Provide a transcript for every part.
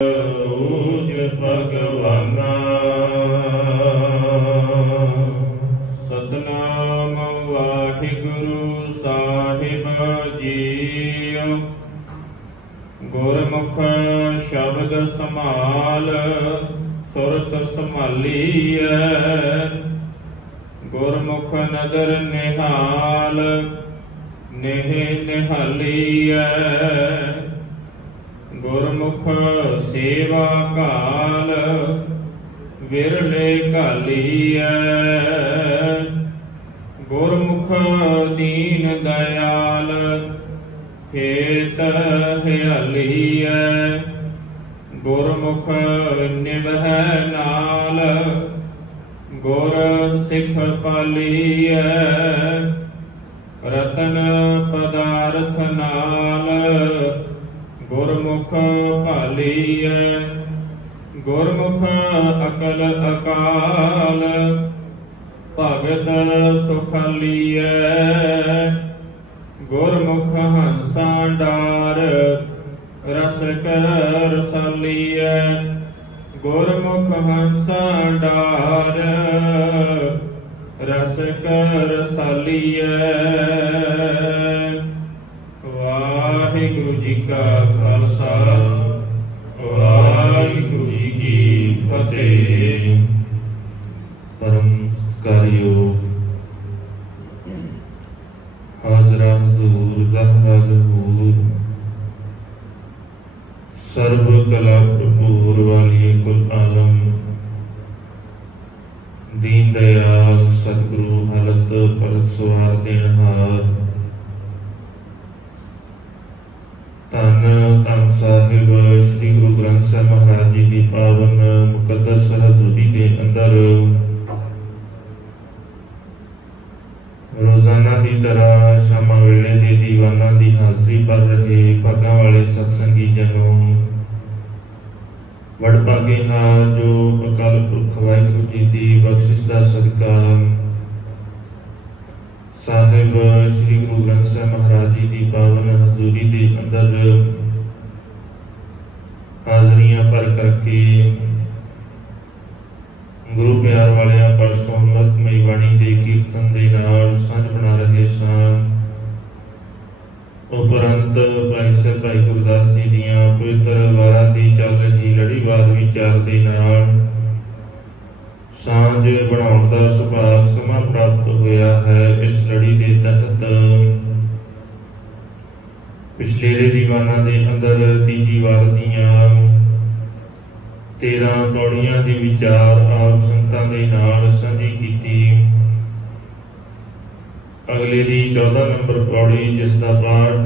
रोज भगवाना सतनाम वाहिगुरु साहिब जीओ। गुरमुख शब्द संभाल सुरत संभालीऐ। गुरमुख नदर निहाल नेह निहालीऐ। गुरमुख सेवा काल विरले घालीऐ। गुरमुख दीन दयाल हेत हयालीऐ। गुरमुख निभै नाल गुर सिख पालीऐ। रतन पदार्थ नाल गुरमुख भालीऐ। गुरमुख अकल अकाल भगत सुखालीऐ। गुरमुख हंसा डार रसक रसालीऐ। गुरमुख हंसा डार रसक रसालीऐ। वाहिगुरु जी का खालसा वाहिगुरु जी की फतेह। परम सत्कारयोग हाजरा हुजूर ज़हरा ज़हूर सर्व कला भरपूर वाली कुल आलम दीन दयाल सतगुरु हालत परत सवार देनहार धन धन साहिब श्री गुरु ग्रंथ साहिब महाराज जी की पावन मुकद्दस हजूरी के अंदर रोजाना की तरह शाम वेले के दीवाना की हाजरी पर रहे भागा वाले सत्संगी जनों वडभागे हाँ जो अकाल पुरख वाहिगुरु जी की बख्शिश का सदका साहिब श्री गुरु ग्रंथ साहिब महाराज जी की पावन हजूरी के अंदर हाजरियां भर करके गुरु प्यार वाले पासों अमृतमई बाणी के कीर्तन के नाल सांझ बना रहे सन। उपरंत भाई साहब भाई गुरदास जी दियां पवित्र वारां दी चल रही लड़ीवार विचार के नाल सांझ बनाउण दा सुभाग समा प्राप्त होया है। इस लड़ी के तहत पिछलेरे दीवाना के अंदर तीजी वार दियां 13 पौड़ियां के विचार आप संतां दे नाल सांझी कीती। अगले दी 14 नंबर पौड़ी जिसका पाठ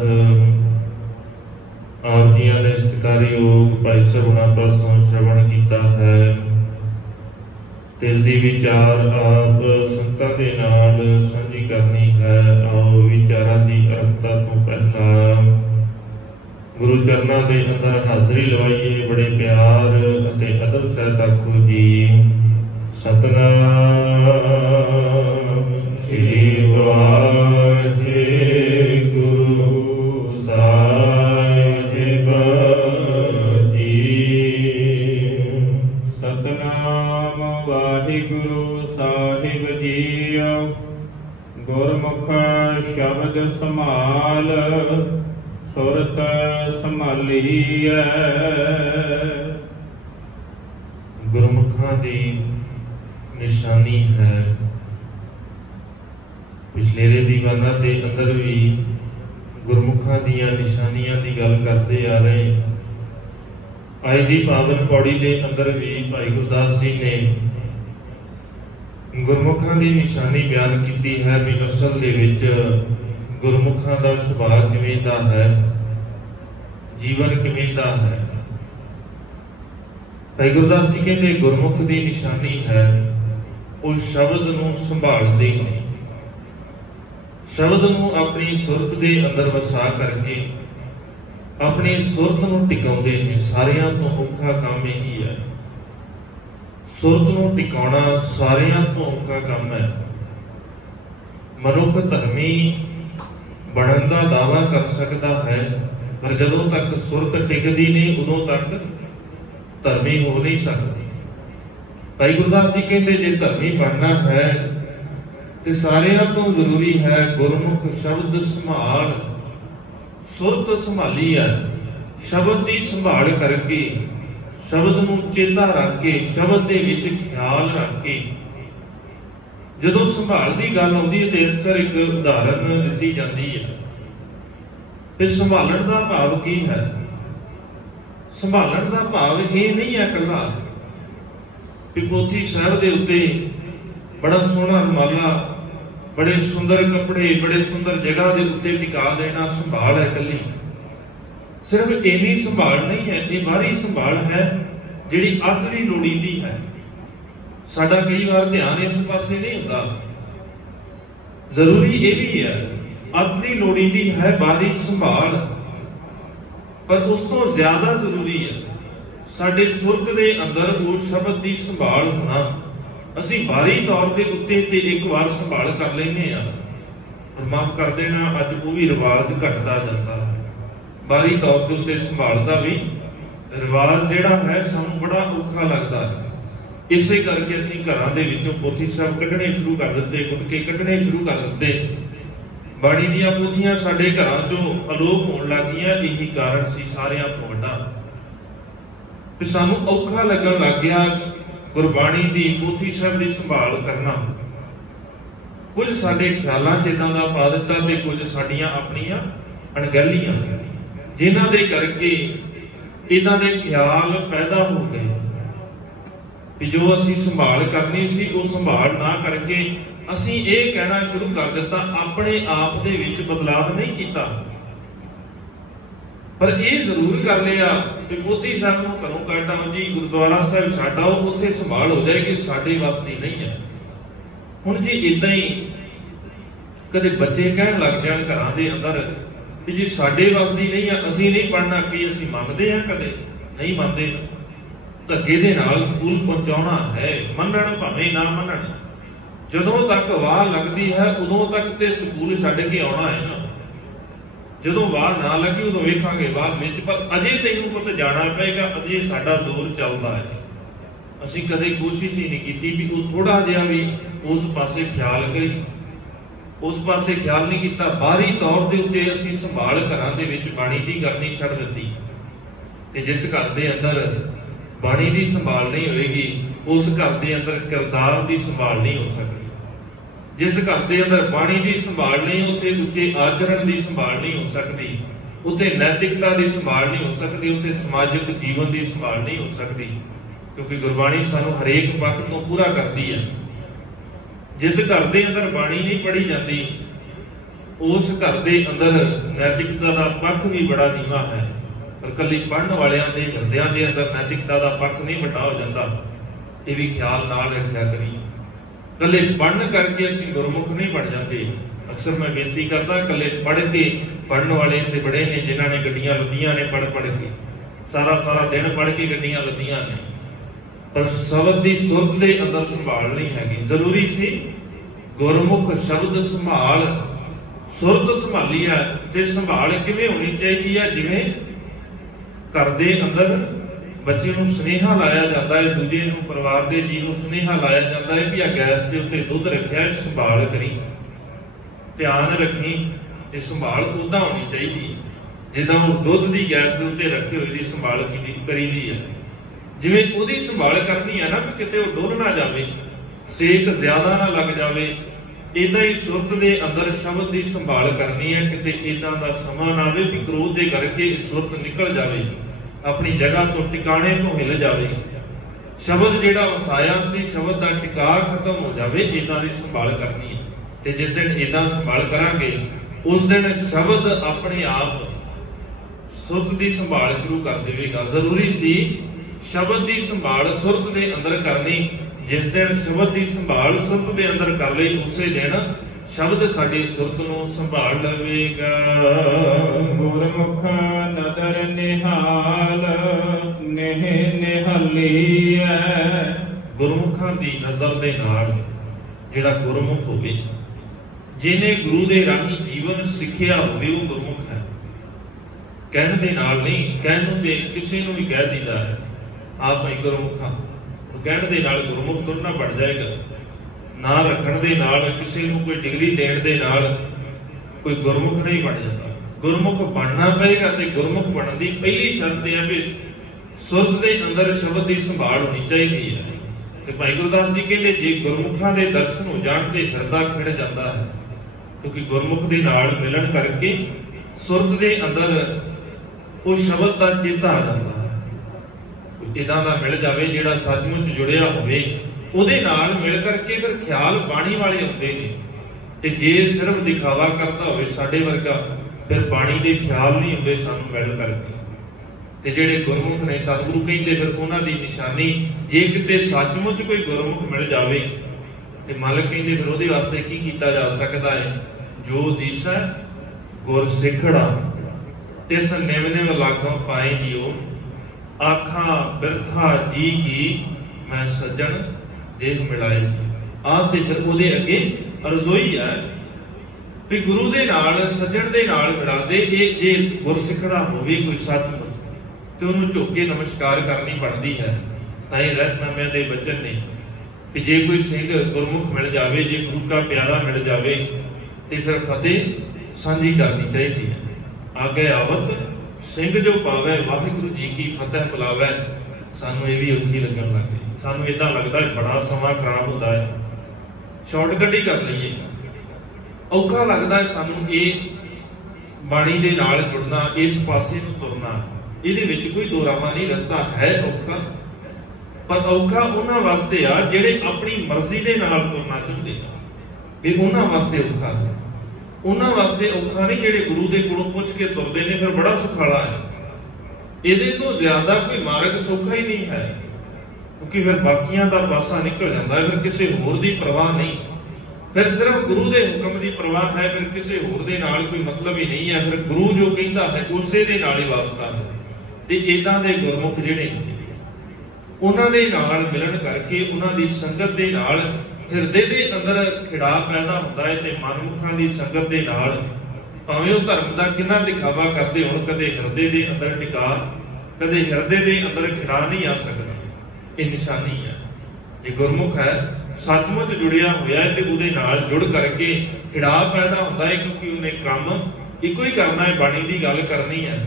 आप जियां ने सत्कारयोग भाई सबना पासों श्रवण किया है। इसकी विचार आप संतां दे नाल सांझी करनी है। आओ विचारां दी अरंभता तो पहला गुरु चरणों के अंदर हाजरी लवाइए। बड़े प्यार अते अदब सहित आखो जी सतनाम श्री वाहिगुरु साहिब जी। सतनाम वाहिगुरु साहिब जीओ। गुरमुख शब्द संभाल सुरत संभालीऐ। गुरमुखां दी निशानी है। पिछलेरे दीवाना के अंदर भी गुरमुखां दियां निशानियां की गल करते आ रहे। अज की पावन पौड़ी के अंदर भी भाई गुरदास जी ने गुरमुखां की निशानी बयान की है भी असल दे विच गुरमुखां का सुभाव किवें दा है, जीवन किवें दा है। भाई गुरदास जी कहते गुरमुख की निशानी है वो शब्द नूं संभालते हैं। शब्द नूं अपनी सुरत के अंदर वसा करके अपनी सुरत नूं टिकाउंदे हैं। सारियां तो औखा काम यही है। सुरत नूं टिकाउणा सारियां तो औखा काम है। मनुख धर्मी बनन का दावा कर सकता है, पर जदों तक सुरत टिकदी नहीं उदों तक ਧਰਮੀ ਹੋ ਨਹੀਂ ਸਕਦਾ। ਭਾਈ ਗੁਰਦਾਸ ਜੀ ਕਹਿੰਦੇ ਜੇ ਧਰਮੀ ਬਣਨਾ ਹੈ ਤੇ ਸਾਰਿਆਂ ਤੋਂ ਜ਼ਰੂਰੀ ਹੈ ਗੁਰਮੁਖ ਸ਼ਬਦ ਸੰਭਾਲ, ਸੁਰਤ ਸੰਭਾਲੀ ਹੈ। ਸ਼ਬਦ ਦੀ ਸੰਭਾਲ ਕਰਕੇ, ਸ਼ਬਦ ਨੂੰ ਚੇਤਾ ਰੱਖ ਕੇ, ਸ਼ਬਦ ਦੇ ਵਿੱਚ ਖਿਆਲ ਰੱਖ ਕੇ ਜਦੋਂ ਸੰਭਾਲ ਦੀ ਗੱਲ ਆਉਂਦੀ ਹੈ ਤੇ ਅਕਸਰ ਇੱਕ ਉਦਾਹਰਨ ਦਿੱਤੀ ਜਾਂਦੀ ਹੈ ਕਿ ਸੰਭਾਲਣ ਦਾ ਭਾਵ ਕੀ ਹੈ। ਸੰਭਾਲਣ ਦਾ ਭਾਵ ਇਹ ਨਹੀਂ ਹੈ ਇਕੱਲਾ ਕਿ ਪੋਥੀ ਸਾਹਿਬ ਦੇ ਉੱਤੇ ਬੜਾ ਸੋਹਣਾ ਰੁਮਾਲਾ, ਬੜੇ ਸੁੰਦਰ ਕੱਪੜੇ, ਬੜੇ ਸੁੰਦਰ ਜਗ੍ਹਾ ਦੇ ਉੱਤੇ ਟਿਕਾ ਦੇਣਾ ਸੰਭਾਲ ਹੈ ਇਕੱਲੀ। ਸਿਰਫ ਇੰਨੀ ਸੰਭਾਲ ਨਹੀਂ ਹੈ, ਇਹ ਬਾਹਰੀ ਸੰਭਾਲ ਹੈ ਜਿਹੜੀ ਅੱਤ ਦੀ ਲੋੜੀਂਦੀ ਹੈ। ਸਾਡਾ ਕਈ ਵਾਰ ਧਿਆਨ ਇਸ ਪਾਸੇ ਨਹੀਂ ਹੁੰਦਾ। ਜ਼ਰੂਰੀ ਇਹ ਵੀ ਹੈ, ਅੱਤ ਦੀ ਲੋੜੀਂਦੀ ਹੈ ਬਾਹਰੀ ਸੰਭਾਲ, ਪਰ ਉਸ ਤੋਂ ਜ਼ਿਆਦਾ ਜ਼ਰੂਰੀ ਹੈ ਸਾਡੇ ਸੁਰਤ ਦੇ ਅੰਦਰ ਉਹ ਸ਼ਬਦ ਦੀ ਸੰਭਾਲ ਹੋਣਾ। ਅਸੀਂ ਬਾਹਰੀ ਤੌਰ ਦੇ ਉੱਤੇ ਤੇ ਇੱਕ ਵਾਰ ਸੰਭਾਲ ਕਰ ਲੈਂਦੇ ਆ, ਪਰ ਮਾਫ ਕਰ ਦੇਣਾ ਅੱਜ ਉਹ ਵੀ ਰਿਵਾਜ ਘਟਦਾ ਜਾਂਦਾ ਹੈ। ਬਾਹਰੀ ਤੌਰ ਦੇ ਉੱਤੇ ਸੰਭਾਲ ਦਾ ਵੀ ਰਿਵਾਜ ਜਿਹੜਾ ਹੈ ਸਾਨੂੰ ਬੜਾ ਔਖਾ ਲੱਗਦਾ ਹੈ। ਇਸੇ ਕਰਕੇ ਅਸੀਂ ਘਰਾਂ ਦੇ ਵਿੱਚੋਂ ਪੋਥੀ ਸਾਹਿਬ ਕੱਢਣੇ ਸ਼ੁਰੂ ਕਰ ਦਿੱਤੇ, ਗੁਟਕੇ ਕੱਢਣੇ ਸ਼ੁਰੂ ਕਰ ਦਿੱਤੇ। ਬਾਣੀ ਦੀਆਂ ਪੋਥੀਆਂ ਸਾਡੇ ਘਰਾਂ ਚੋਂ ਅਲੋਪ ਹੋਣ ਲੱਗ ਗਈਆਂ। ਇਹੀ ਕਾਰਨ ਸੀ ਸਾਰਿਆਂ ਤੋਂ ਵੱਡਾ ਕਿ ਸਾਨੂੰ ਔਖਾ ਲੱਗਣ ਲੱਗ ਗਿਆ ਗੁਰਬਾਣੀ ਦੀ ਪੋਥੀ ਸਾਹਿਬ ਦੀ ਸੰਭਾਲ ਕਰਨਾ। ਕੁਝ ਸਾਡੇ ਖਿਆਲਾਂ 'ਚ ਇਦਾਂ ਦਾ ਪਾ ਦਿੱਤਾ ਤੇ ਕੁਝ ਸਾਡੀਆਂ ਆਪਣੀਆਂ ਅਣਗਹਿਲੀਆਂ, ਜਿਨ੍ਹਾਂ ਦੇ ਕਰਕੇ ਇਦਾਂ ਦੇ ਖਿਆਲ ਪੈਦਾ ਹੋ ਗਏ ਕਿ ਜੋ ਅਸੀਂ ਸੰਭਾਲ ਕਰਨੀ ਸੀ ਉਹ ਸੰਭਾਲ ਨਾ ਕਰਕੇ ਅਸੀਂ ਇਹ ਕਹਿਣਾ ਸ਼ੁਰੂ ਕਰ ਦਿੱਤਾ, ਆਪਣੇ ਆਪ ਦੇ ਵਿੱਚ ਬਦਲਾਵ ਨਹੀਂ ਕੀਤਾ। ਪਰ ਇਹ ਜ਼ਰੂਰ ਕਰ ਲਿਆ ਕਿ ਪੋਥੀ ਸਾਹਿਬ ਨੂੰ ਘਰੋਂ ਕੱਢ ਆਓ ਜੀ, ਗੁਰਦੁਆਰਾ ਸਾਹਿਬ ਛੱਡ ਆਓ, ਉੱਥੇ ਸੰਭਾਲ ਹੋ ਜਾਏਗੀ, ਸਾਡੇ ਵੱਸ ਦੀ ਨਹੀਂ ਹੈ। ਹੁਣ ਜੇ ਇਦਾਂ ਹੀ ਕਦੇ ਬੱਚੇ ਕਹਿਣ ਲੱਗ ਜਾਣ ਘਰਾਂ ਦੇ ਅੰਦਰ ਕਿ ਜੀ ਸਾਡੇ ਵੱਸ ਦੀ ਨਹੀਂ ਹੈ, ਅਸੀਂ ਨਹੀਂ ਪੜ੍ਹਨਾ, ਕੀ ਅਸੀਂ ਮੰਨਦੇ ਹਾਂ? ਕਦੇ ਨਹੀਂ ਮੰਨਦੇ। ਧੱਕੇ ਦੇ ਨਾਲ ਸਕੂਲ ਪਹੁੰਚਾਉਣਾ ਹੈ, ਮੰਨਣ ਭਾਵੇਂ ਨਾ ਮੰਨਣ। ਜਦੋਂ ਤੱਕ ਵਾਹ ਲੱਗਦੀ ਹੈ ਉਦੋਂ ਤੱਕ ਤੇ ਸਕੂਲ ਛੱਡ ਕੇ ਆਉਣਾ ਹੈ ਨਾ। ਜਦੋਂ ਵਾਹ ਨਾ ਲੱਗੀ ਉਦੋਂ ਵੇਖਾਂਗੇ ਬਾਅਦ ਵਿੱਚ, ਪਰ ਅਜੇ ਤੈਨੂੰ ਪੁੱਤ ਜਾਣਾ ਪਏਗਾ, ਅਜੇ ਸਾਡਾ ਜ਼ੋਰ ਚੱਲਦਾ ਹੈ। ਅਸੀਂ ਕਦੇ ਕੋਸ਼ਿਸ਼ ਹੀ ਨਹੀਂ ਕੀਤੀ ਵੀ ਉਹ ਥੋੜਾ ਜਿਹਾ ਵੀ ਉਸ ਪਾਸੇ ਖਿਆਲ ਕਰੀ, ਉਸ ਪਾਸੇ ਖਿਆਲ ਨਹੀਂ ਕੀਤਾ। ਬਾਹਰੀ ਤੌਰ ਦੇ ਉੱਤੇ ਅਸੀਂ ਸੰਭਾਲ ਘਰਾਂ ਦੇ ਵਿੱਚ ਬਾਣੀ ਦੀ ਕਰਨੀ ਛੱਡ ਦਿੱਤੀ, ਤੇ ਜਿਸ ਘਰ ਦੇ ਅੰਦਰ ਬਾਣੀ ਦੀ ਸੰਭਾਲ ਨਹੀਂ ਹੋਏਗੀ ਉਸ ਘਰ ਦੇ ਅੰਦਰ ਕਿਰਦਾਰ ਦੀ ਸੰਭਾਲ ਨਹੀਂ ਹੋ ਸਕਦੀ। ਜਿਸ ਘਰ ਦੇ ਅੰਦਰ ਬਾਣੀ ਦੀ ਸੰਭਾਲ ਨਹੀਂ, ਉੱਥੇ ਉੱਚੇ ਆਚਰਣ ਦੀ ਸੰਭਾਲ ਨਹੀਂ ਹੋ ਸਕਦੀ, ਉੱਥੇ ਨੈਤਿਕਤਾ ਦੀ ਸੰਭਾਲ ਨਹੀਂ ਹੋ ਸਕਦੀ, ਉੱਥੇ ਸਮਾਜਿਕ ਜੀਵਨ ਦੀ ਸੰਭਾਲ ਨਹੀਂ ਹੋ ਸਕਦੀ। ਕਿਉਂਕਿ ਗੁਰਬਾਣੀ ਸਾਨੂੰ ਹਰੇਕ ਪੱਖ ਤੋਂ ਪੂਰਾ ਕਰਦੀ ਹੈ। ਜਿਸ ਘਰ ਦੇ ਅੰਦਰ ਬਾਣੀ ਨਹੀਂ ਪੜ੍ਹੀ ਜਾਂਦੀ ਉਸ ਘਰ ਦੇ ਅੰਦਰ ਨੈਤਿਕਤਾ ਦਾ ਪੱਖ ਵੀ ਬੜਾ ਨੀਵਾਂ ਹੈ। ਪਰ ਇਕੱਲੀ ਪੜ੍ਹਨ ਵਾਲਿਆਂ ਦੇ ਹਿਰਦਿਆਂ ਦੇ ਅੰਦਰ ਨੈਤਿਕਤਾ ਦਾ ਪੱਖ ਨਹੀਂ ਵੱਡਾ ਹੋ ਜਾਂਦਾ, ਇਹ ਵੀ ਖਿਆਲ ਨਾਲ ਰੱਖਿਆ ਕਰੀ। ਇਕੱਲੇ ਪੜ੍ਹਨ ਕਰਕੇ ਅਸੀਂ ਗੁਰਮੁਖ ਨਹੀਂ ਬਣ ਜਾਂਦੇ। ਅਕਸਰ ਮੈਂ ਬੇਨਤੀ ਕਰਦਾ, ਇਕੱਲੇ ਪੜ੍ਹ ਕੇ ਪੜ੍ਹਨ ਵਾਲੇ ਤੇ ਬੜੇ ਨੇ ਜਿਨ੍ਹਾਂ ਨੇ ਗੱਡੀਆਂ ਲੱਦੀਆਂ ਨੇ ਪੜ੍ਹ ਕੇ, ਸਾਰਾ ਦਿਨ ਪੜ੍ਹ ਕੇ ਗੱਡੀਆਂ ਲੱਦੀਆਂ ਨੇ, ਪਰ ਸ਼ਬਦ ਦੀ ਸੁਰਤ ਦੇ ਅੰਦਰ ਸੰਭਾਲ ਨਹੀਂ ਹੈਗੀ। ਜ਼ਰੂਰੀ ਸੀ ਗੁਰਮੁਖ ਸ਼ਬਦ ਸੰਭਾਲ, ਸੁਰਤ ਸੰਭਾਲੀ ਹੈ। ਤੇ ਸੰਭਾਲ ਕਿਵੇਂ ਹੋਣੀ ਚਾਹੀਦੀ ਹੈ? ਜਿਵੇਂ ਘਰ ਦੇ ਅੰਦਰ ਬੱਚੇ ਨੂੰ ਸੁਨੇਹਾ ਲਾਇਆ ਜਾਂਦਾ ਹੈ, ਦੂਜੇ ਨੂੰ, ਪਰਿਵਾਰ ਦੇ ਜੀ ਨੂੰ ਸੁਨੇਹਾ ਲਾਇਆ ਜਾਂਦਾ ਹੈ ਵੀ ਆ ਗੈਸ ਦੇ ਉੱਤੇ ਦੁੱਧ ਰੱਖਿਆ, ਸੰਭਾਲ ਕਰੀ, ਧਿਆਨ ਰੱਖੀ। ਇਹ ਸੰਭਾਲ ਉਦਾਂ ਹੋਣੀ ਚਾਹੀਦੀ ਜਿੱਦਾਂ ਉਸ ਦੁੱਧ ਦੀ ਗੈਸ ਦੇ ਉੱਤੇ ਰੱਖੇ ਹੋਏ ਦੀ ਸੰਭਾਲ ਕਰੀਦੀ ਹੈ। ਜਿਵੇਂ ਉਹਦੀ ਸੰਭਾਲ ਕਰਨੀ ਹੈ ਨਾ ਕਿ ਕਿਤੇ ਉਹ ਡੁੱਲ ਨਾ ਜਾਵੇ, ਸੇਕ ਜ਼ਿਆਦਾ ਨਾ ਲੱਗ ਜਾਵੇ, ਇਦਾਂ ਹੀ ਸੁਰਤ ਦੇ ਅੰਦਰ ਸ਼ਬਦ ਦੀ ਸੰਭਾਲ ਕਰਨੀ ਹੈ। ਕਿਤੇ ਇਦਾਂ ਦਾ ਸਮਾਂ ਨਾ ਆਵੇ ਵੀ ਕ੍ਰੋਧ ਦੇ ਕਰਕੇ ਸੁਰਤ ਨਿਕਲ ਜਾਵੇ, ਆਪਣੀ ਜਗ੍ਹਾ ਤੋਂ ਟਿਕਾਣੇ ਤੋਂ ਹਿੱਲ ਜਾਵੇ, ਸ਼ਬਦ ਜਿਹੜਾ ਵਸਾਇਆ ਸੀ ਸ਼ਬਦ ਦਾ ਟਿਕਾ ਖਤਮ ਹੋ ਜਾਵੇ। ਇਦਾਂ ਦੀ ਸੰਭਾਲ ਕਰਨੀ ਹੈ। ਤੇ ਜਿਸ ਦਿਨ ਇਦਾਂ ਸੰਭਾਲ ਕਰਾਂਗੇ ਉਸ ਦਿਨ ਸ਼ਬਦ ਆਪਣੇ ਆਪ ਸੁਰਤ ਦੀ ਸੰਭਾਲ ਸ਼ੁਰੂ ਕਰ ਦੇਵੇਗਾ। ਜ਼ਰੂਰੀ ਸੀ ਸ਼ਬਦ ਦੀ ਸੰਭਾਲ ਸੁਰਤ ਦੇ ਅੰਦਰ ਕਰਨੀ। ਜਿਸ ਦਿਨ ਸ਼ਬਦ ਦੀ ਸੰਭਾਲ ਸੁਰਤ ਦੇ ਅੰਦਰ ਕਰ ਲਈ ਉਸੇ ਦਿਨ ਸ਼ਬਦ ਸਾਡੀ ਸੁਰਤ ਨੂੰ ਸੰਭਾਲ ਲਵੇਗਾ। ਗੁਰਮੁਖ ਨਦਰ ਨਿਹਾਲ ਨੇਹ ਨਿਹਾਲੀ ਹੈ। ਗੁਰਮੁਖਾਂ ਦੀ ਨਜ਼ਰ ਦੇ ਨਾਲ ਜਿਹੜਾ ਗੁਰਮੁਖ ਹੋਵੇ, ਜਿਹਨੇ ਗੁਰੂ ਦੇ ਰਾਹੀਂ ਜੀਵਨ ਸਿੱਖਿਆ ਹੋਵੇ, ਉਹ ਗੁਰਮੁਖ ਹੈ। ਕਹਿਣ ਦੇ ਨਾਲ ਨਹੀਂ, ਕਹਿਣ ਨੂੰ ਤੇ ਕਿਸੇ ਨੂੰ ਵੀ ਕਹਿ ਦਿੰਦਾ ਹੈ। आप ही गुरमुखा कहण दे नाल गुरमुख तुरना बढ़ जाएगा। ना रखण दे नाल किसी नूं कोई डिग्री देण दे नाल कोई गुरमुख नहीं बन जाता। गुरमुख बनना पएगा ते गुरमुख बनने की पहली शर्त यह है भी सुरत के अंदर शब्द की संभाल होनी चाहिए है। तो भाई गुरदास जी कहते जे गुरमुखों के दर्शन हो जाण ते हिरदा खिड़ जाता है, क्योंकि गुरमुख के नाल मिलन करके सुरत के अंदर वो शब्द का चेता आ जाता है। इदां दा मिल जावे जिहड़ा सचमुच जुड़िया होवे उहदे नाल मिल करके फिर ख्याल बाणी वाले आउंदे ने। ते जे सिर्फ दिखावा करता होवे साडे वर्गा फिर बाणी दे ख्याल नहीं आउंदे सानू मिल करके। ते जिहड़े गुरमुख ने सतगुरु कहंदे फिर उन्हां दी निशानी जे किते सचमुच कोई गुरमुख मिल जावे ते मालक कहंदे फिर उहदे वास्ते की कीता जा सकदा है। जो दिसै गुर सिखड़ा तिस निव निव लागों पाए जियो, आखा बिरथा जी की मैं सज्जन देख मिलाए। आप ते फिर उहदे अगे रजोई है भी गुरु दे नाल सज्जन दे नाल मिला दे। ये जे गुरसिखड़ा होवे कोई सचमुच ते उहनूं झुक के नमस्कार करनी पड़ती है। तां ही रहतनामे दे बचन ने कि जे कोई सिंह गुरमुख मिल जावे, जे गुरु का प्यारा मिल जावे ते फिर फतेह सांझी करनी चाहिए है। आगे आवत सिंह जो पावे वाहिगुरु जी की फतेह बुलावे। सानू ये भी औखी लगन लग गई। सानू इदां लगदा है बड़ा समा खराब होता है, शॉर्टकट ही कर लईए। औखा लगता है सानू ये बाणी दे नाल जुड़ना, इस पासे नूं तुरना। इहदे विच कोई दो राह नहीं, रस्ता है औखा, पर औखा उन्हां वास्ते आ जिहड़े अपनी मर्जी दे नाल तुरना चाहुंदे ने। उन्हां वास्ते औखा है। उन्हां वास्ते औखा नहीं जिहड़े गुरु दे कोलों पुछ के तुरदे ने, फिर बड़ा सुखाला है। इहदे तो ज्यादा कोई मार्ग सौखा ही नहीं है, क्योंकि फिर बाकियां दा पासा निकल जाता है। फिर किसी होर दी परवाह नहीं, फिर सिर्फ गुरु दे हुक्म दी परवाह है। फिर किसी होर दे नाल कोई मतलब ही नहीं है। फिर गुरु जो कहंदा है उसे दे नाल ही वास्ता है। ते इदां दे गुरमुख जिहड़े उन्हां दे नाल मिलन करके उन्हां दी संगत दे नाल हिरदे दे अंदर खिड़ा पैदा होता है। ते मनमुखां दी संगत दे नाल भावें वो धर्म का कितना दिखावा करते होण, कदे हिरदे दे अंदर टिका, कदे हिरदे दे अंदर खिड़ा नहीं आ सकता। ये निशानी है। जे गुरमुख है सचमुच जुड़िया होया है ते उहदे नाल जुड़ करके खिड़ा पैदा होता है, क्योंकि उन्हें काम इको ही करना है, बाणी दी गल करनी है।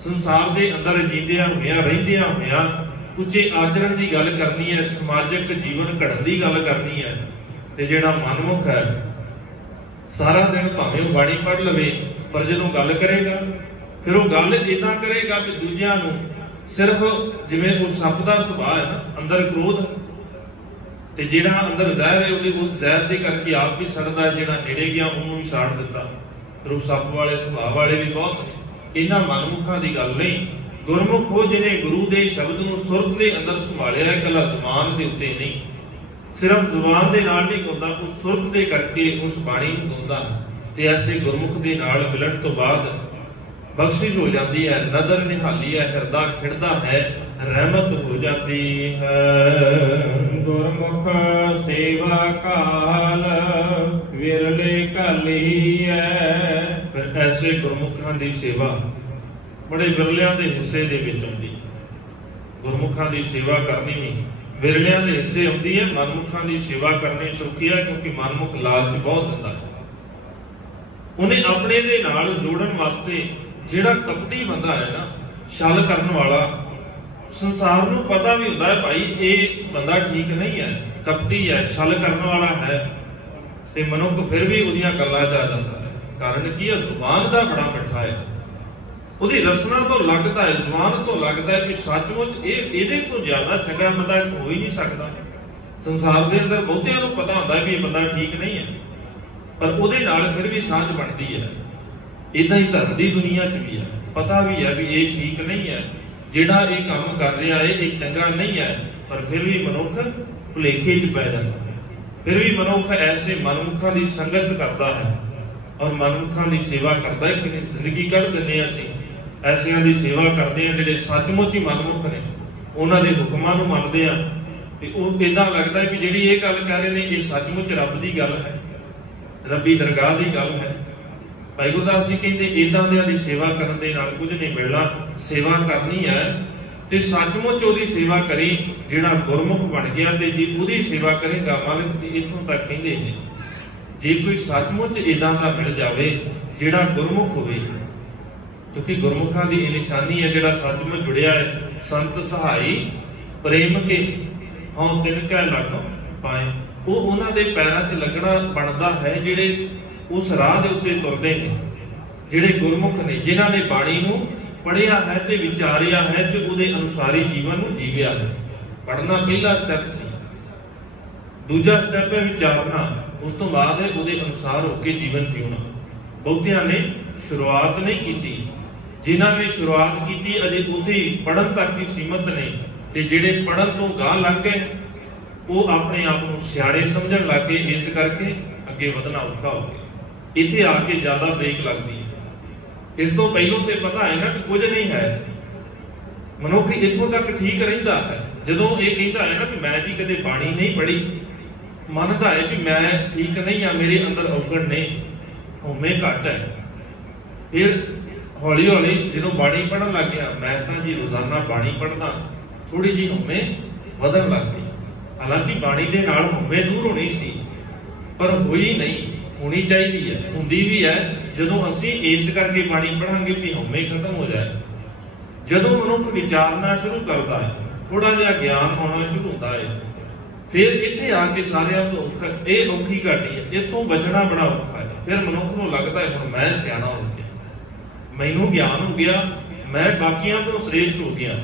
संसार दे अंदर जींदिया होया रहिंदिया होया उच्चे आचरण की गल करनी है, समाजिक जीवन घड़न की गल करनी है। ते जिहड़ा मनमुख है सारा दिन भावें वो बाणी पढ़ लवे, पर जदों गल करेगा फिर वो गल इदां करेगा कि दूजियां नूं सिर्फ जिवें वो सप दा सुभाव है ना, अंदर क्रोध ते जिहड़ा अंदर जहर है उहदे उस जहर दे करके आप भी सड़दा है, जिहड़ा नेड़े गया उहनूं भी साड़ दिता। फिर वो सप वाले सुभाव वाले भी बहुत ने। इन्हां मनमुखां दी गल नहीं। गुरमुख हो जिन्हें गुरु के शब्द नूं सुरत के अंदर संभालिया है, कला जुबान के उत्ते नहीं, सिर्फ जुबान के नाल नहीं गाउंदा, उस सुरत दे करके उस बाणी नूं गाउंदा। ते ऐसे गुरमुख के नाल मिलण तो बाद बख्शिश हो जाती है, नदर निहाली है, हिरदा खिड़दा है, रहमत हो जाती है। गुरमुख सेवा काल विरले कली है। फिर ऐसे गुरमुखां दी सेवा बड़े विरलियां दे हिस्से दे विच आउंदी। गुरमुखां दी सेवा करनी भी विरलियां दे हिस्से आउंदी है। मनमुखां दी सेवा करनी सौखी है, क्योंकि मनमुख लालच बहुत दिंदा है। उन्हें अपने दे नाल जोड़न वास्ते जिहड़ा कपटी बंदा है ना, छल करन वाला, संसार नूं पता भी हुंदा है भाई ये बंदा ठीक नहीं है, कपटी है, छल करन वाला है, ते मनुख फिर भी उहदियां गल्लां च आ जांदा है। कारण की है? जुबान दा बड़ा मिठा है, उहदी रसना तो लगता है, जुबान तो लगता है कि सचमुच इहदे तो ज्यादा चंगा बंदा हो ही नहीं सकता। संसार के अंदर बहुतियां नूं पता हुंदा है भी ये बंदा ठीक नहीं है, पर उहदे नाल फिर भी सांझ बनती है। इदां ही धर्म की दुनिया च भी है, पता भी है भी ये ठीक नहीं है, जिहड़ा ये काम कर रहा है ये चंगा नहीं है, पर फिर भी मनुख भुलेखे च पै जाता है। फिर भी मनुख ऐसे मनमुखां की संगत करता है और मनमुखां की सेवा करता है। कि जिंदगी कढ़ दिंदे असीं ऐसियां दी सेवा करते हैं जिहड़े सचमुच ही मनमुख ने, उन्हां दे हुक्मां नूं मनदे आ। इदां लगदा है कि जिहड़ी ये गल कह रहे हैं ये सचमुच रब की गल है, रब्बी दरगाह की गल है। भाई गुरदास जी कहते इदां दियां दी सेवा करन दे नाल कुछ नहीं मिलना। सेवा करनी है ਤੇ ਸੱਚਮੁੱਚ ਉਹਦੀ ਸੇਵਾ ਕਰੀ ਜਿਹੜਾ ਗੁਰਮੁਖ ਬਣ ਗਿਆ। ਤੇ ਜੇ ਉਹਦੀ ਸੇਵਾ ਕਰੇਗਾ ਮਾਲਕ ਤੇ ਇੱਥੋਂ ਤੱਕ ਕਹਿੰਦੇ ਨੇ ਜੇ ਕੋਈ ਸੱਚਮੁੱਚ ਇਦਾਂ ਦਾ ਮਿਲ ਜਾਵੇ ਜਿਹੜਾ ਗੁਰਮੁਖ ਹੋਵੇ, ਕਿਉਂਕਿ ਗੁਰਮੁਖਾਂ ਦੀ ਇਹ ਨਿਸ਼ਾਨੀ ਹੈ ਜਿਹੜਾ ਸੱਚਮੁੱਚ ਜੁੜਿਆ ਹੈ। ਸੰਤ ਸਹਾਈ ਪ੍ਰੇਮ ਕੇ ਹਉ ਤਿਨ ਕੈ ਲੱਗ ਪਾਏ, ਉਹ ਉਹਨਾਂ ਦੇ ਪੈਰਾਂ 'ਚ ਲੱਗਣਾ ਬਣਦਾ ਹੈ ਜਿਹੜੇ ਉਸ ਰਾਹ ਦੇ ਉੱਤੇ ਤੁਰਦੇ ਨੇ, ਜਿਹੜੇ ਗੁਰਮੁਖ ਨੇ, ਜਿਨ੍ਹਾਂ ਨੇ ਬਾਣੀ ਨੂੰ ਪੜ੍ਹਿਆ ਹੈ ਤੇ ਵਿਚਾਰਿਆ ਹੈ ਤੇ ਉਹਦੇ ਅਨੁਸਾਰੀ ਜੀਵਨ ਨੂੰ ਜੀਵਿਆ ਹੈ। ਪੜ੍ਹਨਾ ਪਹਿਲਾ ਸਟੈਪ ਸੀ, ਦੂਜਾ ਸਟੈਪ ਹੈ ਵਿਚਾਰਨਾ, ਉਸ ਤੋਂ ਬਾਅਦ ਹੈ ਉਹਦੇ ਅਨੁਸਾਰ ਹੋ ਕੇ ਜੀਵਨ ਜਿਉਣਾ। ਬਹੁਤਿਆਂ ਨੇ ਸ਼ੁਰੂਆਤ ਨਹੀਂ ਕੀਤੀ, ਜਿਨ੍ਹਾਂ ਨੇ ਸ਼ੁਰੂਆਤ ਕੀਤੀ ਅਜੇ ਉੱਥੇ ਹੀ ਪੜ੍ਹਨ ਤੱਕ ਹੀ ਸੀਮਤ ਨੇ, ਤੇ ਜਿਹੜੇ ਪੜ੍ਹਨ ਤੋਂ ਗਾਂਹ ਲੰਘ ਗਏ ਉਹ ਆਪਣੇ ਆਪ ਨੂੰ ਸਿਆਣੇ ਸਮਝਣ ਲੱਗ ਗਏ, ਇਸ ਕਰਕੇ ਅੱਗੇ ਵਧਣਾ ਔਖਾ ਹੋ ਗਿਆ। ਇੱਥੇ ਆ ਕੇ ਜ਼ਿਆਦਾ ਬ੍ਰੇਕ ਲੱਗਦੀ ਹੈ। ਇਸ ਤੋਂ ਪਹਿਲਾਂ ਤੇ ਪਤਾ ਹੈ ਨਾ ਕਿ ਕੁਝ ਨਹੀਂ ਹੈ, ਮਨੁੱਖ ਇੱਥੋਂ ਤੱਕ ਠੀਕ ਰਹਿੰਦਾ ਹੈ ਜਦੋਂ ਇਹ ਕਹਿੰਦਾ ਹੈ ਨਾ ਕਿ ਮੈਂ ਜੀ ਕਦੇ ਬਾਣੀ ਨਹੀਂ ਪੜ੍ਹੀ, ਮੰਨਦਾ ਹੈ ਕਿ ਮੈਂ ਠੀਕ ਨਹੀਂ ਆ, ਮੇਰੇ ਅੰਦਰ ਔਗਣ ਨੇ, ਹਉਮੈ ਘੱਟ ਹੈ। ਫਿਰ ਹੌਲੀ ਹੌਲੀ ਜਦੋਂ ਬਾਣੀ ਪੜ੍ਹਨ ਲੱਗ ਗਿਆ, ਮੈਂ ਤਾਂ ਜੀ ਰੋਜ਼ਾਨਾ ਬਾਣੀ ਪੜ੍ਹਦਾ, ਥੋੜੀ ਜਿਹੀ ਹਉਮੈ ਵਧਣ ਲੱਗ ਗਈ। ਹਾਲਾਂਕਿ ਬਾਣੀ ਦੇ ਨਾਲ ਹਉਮੈ ਦੂਰ ਹੋਣੀ ਸੀ, ਪਰ ਹੋਈ ਨਹੀਂ, ਹੋਣੀ ਚਾਹੀਦੀ ਹੈ, ਹੁੰਦੀ ਵੀ ਹੈ ਜਦੋਂ ਅਸੀਂ ਇਸ ਕਰਕੇ ਬਾਣੀ ਪੜ੍ਹਾਂਗੇ ਵੀ ਹਉਮੈ ਖਤਮ ਹੋ ਜਾਏ। ਜਦੋਂ ਮਨੁੱਖ ਵਿਚਾਰਨਾ ਸ਼ੁਰੂ ਕਰਦਾ ਹੈ, ਥੋੜਾ ਜਿਹਾ ਗਿਆਨ ਆਉਣਾ ਸ਼ੁਰੂ ਹੁੰਦਾ ਹੈ, ਫਿਰ ਇੱਥੇ ਆ ਕੇ ਸਾਰਿਆਂ ਤੋਂ ਇਹ ਔਖੀ ਘਾਟੀ ਹੈ, ਇਹ ਤੋਂ ਬਚਣਾ ਬੜਾ ਔਖਾ ਹੈ। ਫਿਰ ਮਨੁੱਖ ਨੂੰ ਲੱਗਦਾ ਹੈ ਹੁਣ ਮੈਂ ਸਿਆਣਾ ਹੋ ਗਿਆ, ਮੈਨੂੰ ਗਿਆਨ ਹੋ ਗਿਆ, ਮੈਂ ਬਾਕੀਆਂ ਤੋਂ ਸ੍ਰੇਸ਼ਟ ਹੋ ਗਿਆ,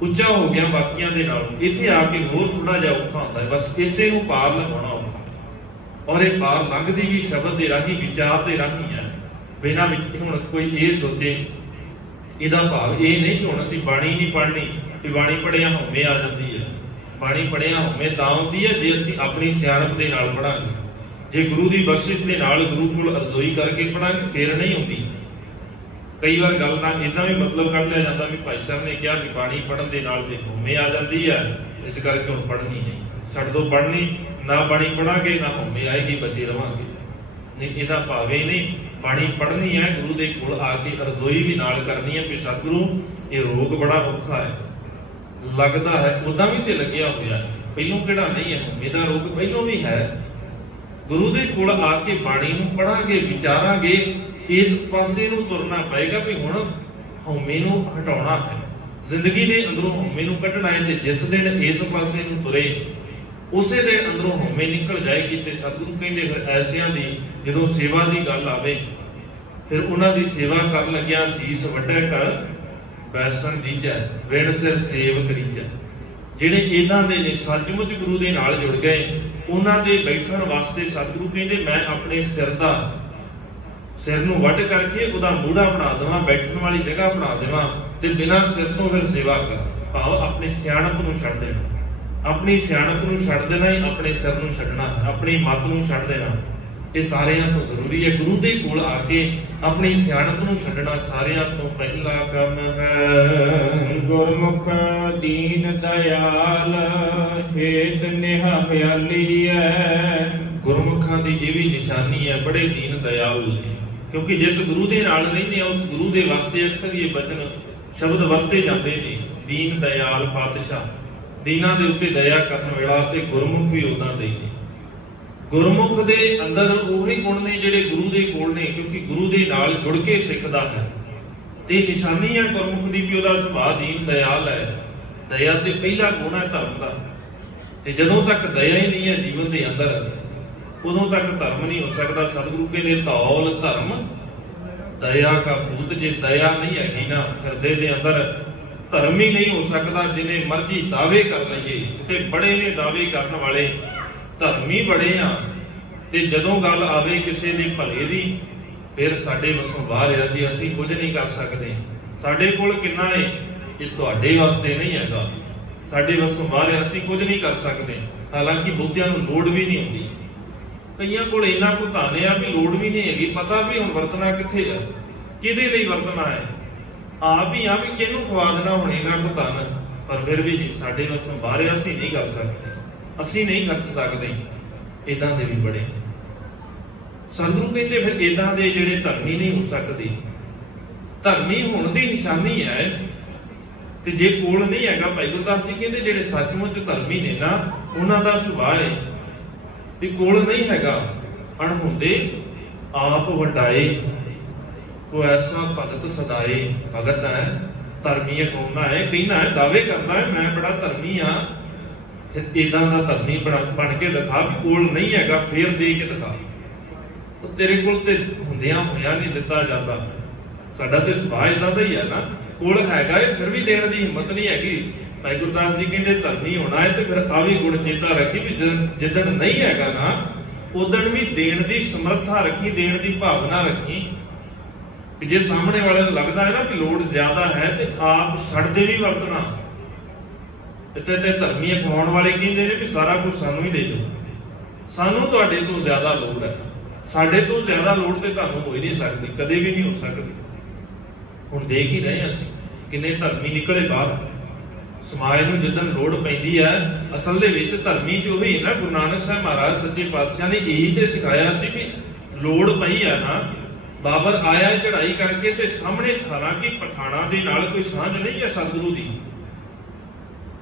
ਉੱਚਾ ਹੋ ਗਿਆ ਬਾਕੀਆਂ ਦੇ ਨਾਲ। ਇੱਥੇ ਆ ਕੇ ਹੋਰ ਥੋੜਾ ਜਿਹਾ ਔਖਾ ਹੁੰਦਾ ਹੈ, ਬਸ ਇਸੇ ਨੂੰ ਪਾਰ ਲਗਾਉਣਾ ਔਖਾ। ਔਰ ਇਹ ਪਾਰ ਲੰਘਦੀ ਵੀ ਸ਼ਬਦ ਦੇ ਰਾਹੀਂ, ਵਿਚਾਰ ਦੇ ਰਾਹੀਂ ਹੈ, ਬਿਨਾਂ ਵਿੱਚ ਹੁਣ ਕੋਈ ਇਹ ਸੋਚੇ। ਇਹਦਾ ਭਾਵ ਇਹ ਨਹੀਂ ਕਿ ਹੁਣ ਅਸੀਂ ਬਾਣੀ ਨਹੀਂ ਪੜ੍ਹਨੀ, ਕਿ ਬਾਣੀ ਪੜ੍ਹਿਆ ਹਉਮੈ ਆ ਜਾਂਦੀ ਹੈ। ਬਾਣੀ ਪੜ੍ਹਿਆ ਹਉਮੈ ਤਾਂ ਆਉਂਦੀ ਹੈ ਜੇ ਅਸੀਂ ਆਪਣੀ ਸਿਆਣਪ ਦੇ ਨਾਲ ਪੜ੍ਹਾਂਗੇ, ਜੇ ਗੁਰੂ ਦੀ ਬਖਸ਼ਿਸ਼ ਦੇ ਨਾਲ ਗੁਰੂ ਕੋਲ ਅਰਜ਼ੋਈ ਕਰਕੇ ਪੜ੍ਹਾਂਗੇ ਫਿਰ ਨਹੀਂ ਆਉਂਦੀ। ਕਈ ਵਾਰ ਗੱਲ ਨਾਲ ਇਦਾਂ ਵੀ ਮਤਲਬ ਕੱਢ ਲਿਆ ਜਾਂਦਾ ਵੀ ਭਾਈ ਸਾਹਿਬ ਨੇ ਕਿਹਾ ਕਿ ਬਾਣੀ ਪੜ੍ਹਨ ਦੇ ਨਾਲ ਤੇ ਹਉਮੈ ਆ ਜਾਂਦੀ ਹੈ, ਇਸ ਕਰਕੇ ਹੁਣ ਪੜ੍ਹਨੀ ਨਹੀਂ, ਛੱਡ ਦੋ ਪੜ੍ਹਨੀ, ਨਾ ਬਾਣੀ ਪੜਾਂਗੇ ਨਾ ਹਉਮੈ ਆਏਗੀ, ਬਚੇ ਰਵਾਂਗੇ। ਨਹੀਂ, ਇਹਦਾ ਭਾਵ ਇਹ ਨਹੀਂ, ਬਾਣੀ ਪੜ੍ਹਨੀ ਹੈ, ਗੁਰੂ ਦੇ ਕੋਲ ਆ ਕੇ ਅਰਜ਼ੋਈ ਵੀ ਨਾਲ ਕਰਨੀ ਹੈ ਵੀ ਸਤਿਗੁਰੂ ਇਹ ਰੋਗ ਬੜਾ ਔਖਾ ਹੈ, ਲੱਗਦਾ ਹੈ ਉਦਾਂ ਵੀ ਤੇ ਲੱਗਿਆ ਹੋਇਆ, ਪਹਿਲੋਂ ਕਿਹੜਾ ਨਹੀਂ ਹੈ, ਹਉਮੈ ਦਾ ਰੋਗ ਪਹਿਲੋਂ ਵੀ ਹੈ। ਗੁਰੂ ਦੇ ਕੋਲ ਆ ਕੇ ਬਾਣੀ ਨੂੰ ਪੜਾਂਗੇ, ਵਿਚਾਰਾਂਗੇ, ਇਸ ਪਾਸੇ ਨੂੰ ਤੁਰਨਾ ਪਏਗਾ ਵੀ ਹੁਣ ਹਉਮੈ ਨੂੰ ਹਟਾਉਣਾ ਹੈ, ਜ਼ਿੰਦਗੀ ਦੇ ਅੰਦਰੋਂ ਹਉਮੈ ਨੂੰ ਕੱਢਣਾ ਹੈ। ਤੇ ਜਿਸ ਦਿਨ ਇਸ ਪਾਸੇ ਨੂੰ ਤੁਰੇ ਉਸੇ ਦਿਨ ਅੰਦਰੋਂ ਹਉਮੈ ਨਿਕਲ ਜਾਏਗੀ। ਤੇ ਸਤਿਗੁਰੂ ਕਹਿੰਦੇ ਫਿਰ ਐਸਿਆਂ ਦੀ ਜਦੋਂ ਸੇਵਾ ਦੀ ਗੱਲ ਆਵੇ, ਫਿਰ ਉਹਨਾਂ ਦੀ ਸੇਵਾ ਕਰਨ ਲੱਗਿਆ ਸੀਸ ਵੱਡਾ ਕਰ ਬੈਸਣ ਦੀਜੈ, ਵਿਣ ਸਿਰ ਸੇਵ ਕਰੀਜੈ। ਜਿਹੜੇ ਇਹਨਾਂ ਦੇ ਨੇ ਸੱਚਮੁੱਚ ਗੁਰੂ ਦੇ ਨਾਲ ਜੁੜ ਗਏ, ਉਹਨਾਂ ਦੇ ਬੈਠਣ ਵਾਸਤੇ ਸਤਿਗੁਰੂ ਕਹਿੰਦੇ ਮੈਂ ਆਪਣੇ ਸਿਰ ਨੂੰ ਵੱਢ ਕਰਕੇ ਉਹਦਾ ਮੂੜਾ ਬਣਾ ਦੇਵਾਂ, ਬੈਠਣ ਵਾਲੀ ਜਗ੍ਹਾ ਬਣਾ ਦੇਵਾਂ, ਤੇ ਬਿਨਾਂ ਸਿਰ ਤੋਂ ਫਿਰ ਸੇਵਾ ਕਰ। ਭਾਵ ਆਪਣੀ ਸਿਆਣਪ ਨੂੰ ਛੱਡ ਦੇਣਾ, ਆਪਣੀ ਸਿਆਣਪ ਨੂੰ ਛੱਡ ਦੇਣਾ ਹੀ ਆਪਣੇ ਸਿਰ ਨੂੰ ਛੱਡਣਾ, ਆਪਣੀ ਮੱਤ ਨੂੰ ਛੱਡ ਦੇਣਾ। ਇਹ ਸਾਰਿਆਂ ਤੋਂ ਜ਼ਰੂਰੀ ਹੈ। ਗੁਰੂ ਦੇ ਕੋਲ ਆ ਕੇ ਆਪਣੀ ਸਿਆਣਪ ਨੂੰ ਛੱਡਣਾ ਸਾਰਿਆਂ ਤੋਂ ਪਹਿਲਾ ਕੰਮ ਹੈ। ਗੁਰਮੁਖ ਦੀਨ ਦਇਆਲ ਹੇਤ ਨਿਹਾਇਲੀ ਹੈ। ਗੁਰਮੁਖਾਂ ਦੀ ਇਹ ਵੀ ਨਿਸ਼ਾਨੀ ਹੈ, ਬੜੇ ਦੀਨ ਦਇਆਲ ਨੇ, ਕਿਉਂਕਿ ਜਿਸ ਗੁਰੂ ਦੇ ਨਾਲ ਰਹਿੰਦੇ ਆ ਉਸ ਗੁਰੂ ਦੇ ਵਾਸਤੇ ਅਕਸਰ ਇਹ ਬਚਨ ਸ਼ਬਦ ਵਰਤੇ ਜਾਂਦੇ ਨੇ, ਦੀਨ ਦਇਆਲ ਪਾਤਸ਼ਾਹ, ਦੀਨਾਂ ਦੇ ਉੱਤੇ ਦਇਆ ਕਰਨ ਵਾਲਾ। ਤੇ ਗੁਰਮੁਖ ਵੀ ਉਦਾਂ ਦੇ ਨੇ। ਗੁਰਮੁਖ ਦੇ ਅੰਦਰ ਉਹੀ ਗੁਣ ਨੇ ਜਿਹੜੇ ਗੁਰੂ ਦੇ ਕੋਲ ਨੇ, ਕਿਉਂਕਿ ਗੁਰੂ ਦੇ ਨਾਲ ਜੁੜ ਕੇ ਸਿੱਖਦਾ ਹੈ। ਤੇ ਨਿਸ਼ਾਨੀ ਹੈ ਗੁਰਮੁਖ ਦੀ ਵੀ ਉਹਦਾ ਸੁਭਾਅ ਦੀਨ ਦਇਆਲ ਹੈ। ਦਇਆ ਤੇ ਪਹਿਲਾ ਗੁਣ ਹੈ ਧਰਮ ਦਾ। ਤੇ ਜਦੋਂ ਤੱਕ ਦਇਆ ਹੀ ਨਹੀਂ ਹੈ ਜੀਵਨ ਦੇ ਅੰਦਰ, ਉਦੋਂ ਤੱਕ ਧਰਮ ਨਹੀਂ ਹੋ ਸਕਦਾ। ਸਤਿਗੁਰੂ ਕਹਿੰਦੇ ਧੌਲ ਧਰਮ ਦਇਆ ਕਾ ਭੂਤ। ਜੇ ਦਇਆ ਨਹੀਂ ਹੈਗੀ ਨਾ ਹਿਰਦੇ ਦੇ ਅੰਦਰ, ਧਰਮ ਹੀ ਨਹੀਂ ਹੋ ਸਕਦਾ। ਜਿੰਨੇ ਮਰਜ਼ੀ ਦਾਅਵੇ ਕਰ ਲਈਏ, ਤੇ ਬੜੇ ਨੇ ਦਾਅਵੇ ਕਰਨ ਵਾਲੇ, ਧਰਮੀ ਬੜੇ ਆ, ਤੇ ਜਦੋਂ ਗੱਲ ਆਵੇ ਕਿਸੇ ਦੇ ਭਲੇ ਦੀ, ਫਿਰ ਸਾਡੇ ਵੱਸੋਂ ਬਾਹਰ ਆ ਜੀ, ਅਸੀਂ ਕੁਝ ਨਹੀਂ ਕਰ ਸਕਦੇ। ਸਾਡੇ ਕੋਲ ਕਿੰਨਾ ਹੈ, ਇਹ ਤੁਹਾਡੇ ਵਾਸਤੇ ਨਹੀਂ ਹੈਗਾ, ਸਾਡੇ ਵੱਸੋਂ ਬਾਹਰ ਆ, ਅਸੀਂ ਕੁਝ ਨਹੀਂ ਕਰ ਸਕਦੇ। ਹਾਲਾਂਕਿ ਬਹੁਤਿਆਂ ਨੂੰ ਲੋੜ ਵੀ ਨਹੀਂ ਹੁੰਦੀ, ਕਈਆਂ ਕੋਲ ਇੰਨਾ ਕੁ ਧਨ ਆ ਵੀ ਲੋੜ ਵੀ ਨਹੀਂ ਹੈਗੀ, ਪਤਾ ਵੀ ਹੁਣ ਵਰਤਣਾ ਕਿੱਥੇ ਆ, ਕਿਹਦੇ ਲਈ ਵਰਤਣਾ ਹੈ, ਆਪ ਹੀ ਆ ਵੀ ਕਿਹਨੂੰ ਖਵਾ ਦੇਣਾ ਹੁਣ ਇੰਨਾ ਕੁ ਧਨ। ਪਰ ਫਿਰ ਵੀ ਸਾਡੇ ਵੱਸੋਂ ਬਾਹਰ ਆ, ਅਸੀਂ ਨਹੀਂ ਕਰ ਸਕਦੇ, ਅਸੀਂ ਨਹੀਂ ਖਰਚ ਸਕਦੇ। ਇਦਾਂ ਦੇ ਵੀ ਬੜੇ। ਸਤਿਗੁਰੂ ਕਹਿੰਦੇ ਫਿਰ ਇਦਾਂ ਦੇ ਜਿਹੜੇ ਧਰਮੀ ਨਹੀਂ ਹੋ ਸਕਦੇ। ਧਰਮੀ ਹੋਣ ਦੀ ਨਿਸ਼ਾਨੀ ਹੈ ਤੇ ਜੇ ਕੋਲ ਨਹੀਂ ਹੈਗਾ, ਭਾਈ ਗੁਰਦਾਸ ਜੀ ਕਹਿੰਦੇ ਜਿਹੜੇ ਸੱਚਮੁੱਚ ਧਰਮੀ ਨੇ ਨਾ, ਉਹਨਾਂ ਦਾ ਸੁਭਾਅ ਹੈ ਵੀ ਕੋਲ ਨਹੀਂ ਹੈਗਾ, ਅਣਹੁੰਦੇ ਆਪ ਵਡਾਏ, ਕੋ ਐਸਾ ਭਗਤ ਸਦਾਏ। ਭਗਤ ਹੈ, ਧਰਮੀ ਕੌਣਾ ਹੈ, ਕਹਿਣਾ ਹੈ, ਦਾਅਵੇ ਕਰਦਾ ਹੈ ਮੈਂ ਬੜਾ ਧਰਮੀ ਆ, ਇਦਾਂ ਦਾ ਧਰਮੀ ਬਣ ਕੇ ਦਿਖਾ, ਵੀ ਕੋਲ ਨਹੀਂ ਹੈਗਾ ਫੇਰ ਦੇ ਕੇ ਦਿਖਾ। ਤੇਰੇ ਕੋਲ ਤੇ ਹੁੰਦਿਆਂ ਹੋਇਆਂ ਨਹੀਂ ਦਿੱਤਾ ਜਾਂਦਾ। ਸਾਡਾ ਤੇ ਸੁਭਾਅ ਇਦਾਂ ਦਾ ਹੀ ਹੈ ਨਾ, ਕੋਲ ਹੈਗਾ ਹੈ ਫਿਰ ਵੀ ਦੇਣ ਦੀ ਹਿੰਮਤ ਨਹੀਂ ਹੈਗੀ। ਭਾਈ ਗੁਰਦਾਸ ਜੀ ਕਹਿੰਦੇ ਧਰਮੀ ਹੋਣਾ ਹੈ ਤੇ ਫਿਰ ਆ ਵੀ ਗੁਣ ਚੇਤਾ ਰੱਖੀ ਵੀ ਜਿੱਦਣ ਨਹੀਂ ਹੈਗਾ ਨਾ, ਉਦਣ ਵੀ ਦੇਣ ਦੀ ਸਮਰੱਥਾ ਰੱਖੀ, ਦੇਣ ਦੀ ਭਾਵਨਾ ਰੱਖੀ। ਜੇ ਸਾਹਮਣੇ ਵਾਲੇ ਨੂੰ ਲੱਗਦਾ ਹੈ ਨਾ ਕਿ ਲੋੜ ਜ਼ਿਆਦਾ ਹੈ ਤੇ ਆਪ ਛੱਡਦੇ ਵੀ ਵਰਤਣਾ। ਇੱਥੇ ਤੇ ਧਰਮੀ ਅਖਵਾਉਣ ਵਾਲੇ ਕਹਿੰਦੇ ਨੇ ਵੀ ਸਾਰਾ ਕੁਝ ਸਾਨੂੰ ਹੀ ਦੇ ਦਿਓ, ਸਾਨੂੰ ਤੁਹਾਡੇ ਤੋਂ ਜ਼ਿਆਦਾ ਲੋੜ ਹੈ, ਸਾਡੇ ਤੋਂ ਜ਼ਿਆਦਾ ਲੋੜ ਤੇ ਤੁਹਾਨੂੰ ਹੋ ਹੀ ਨਹੀਂ ਸਕਦੀ, ਕਦੇ ਵੀ ਨਹੀਂ ਹੋ ਸਕਦੀ। ਹੁਣ ਦੇਖ ਹੀ ਰਹੇ ਅਸੀਂ ਕਿੰਨੇ ਧਰਮੀ ਨਿਕਲੇ ਬਾਹਰ। ਸਮਾਜ ਨੂੰ ਜਿੱਦਣ ਲੋੜ ਪੈਂਦੀ ਹੈ, ਅਸਲ ਦੇ ਵਿੱਚ ਧਰਮੀ ਜੋ ਹੋਈ ਨਾ, ਗੁਰੂ ਨਾਨਕ ਸਾਹਿਬ ਮਹਾਰਾਜ ਸੱਚੇ ਪਾਤਸ਼ਾਹ ਨੇ ਇਹੀ ਤੇ ਸਿਖਾਇਆ ਸੀ ਵੀ ਲੋੜ ਪਈ ਹੈ ਨਾ, ਬਾਬਰ ਆਇਆ ਚੜ੍ਹਾਈ ਕਰਕੇ ਤੇ ਸਾਹਮਣੇ ਹਾਲਾਂਕਿ ਪਠਾਣਾ ਦੇ ਨਾਲ ਕੋਈ ਸਾਂਝ ਨਹੀਂ ਹੈ, ਸਤਿਗੁਰੂ ਦੀ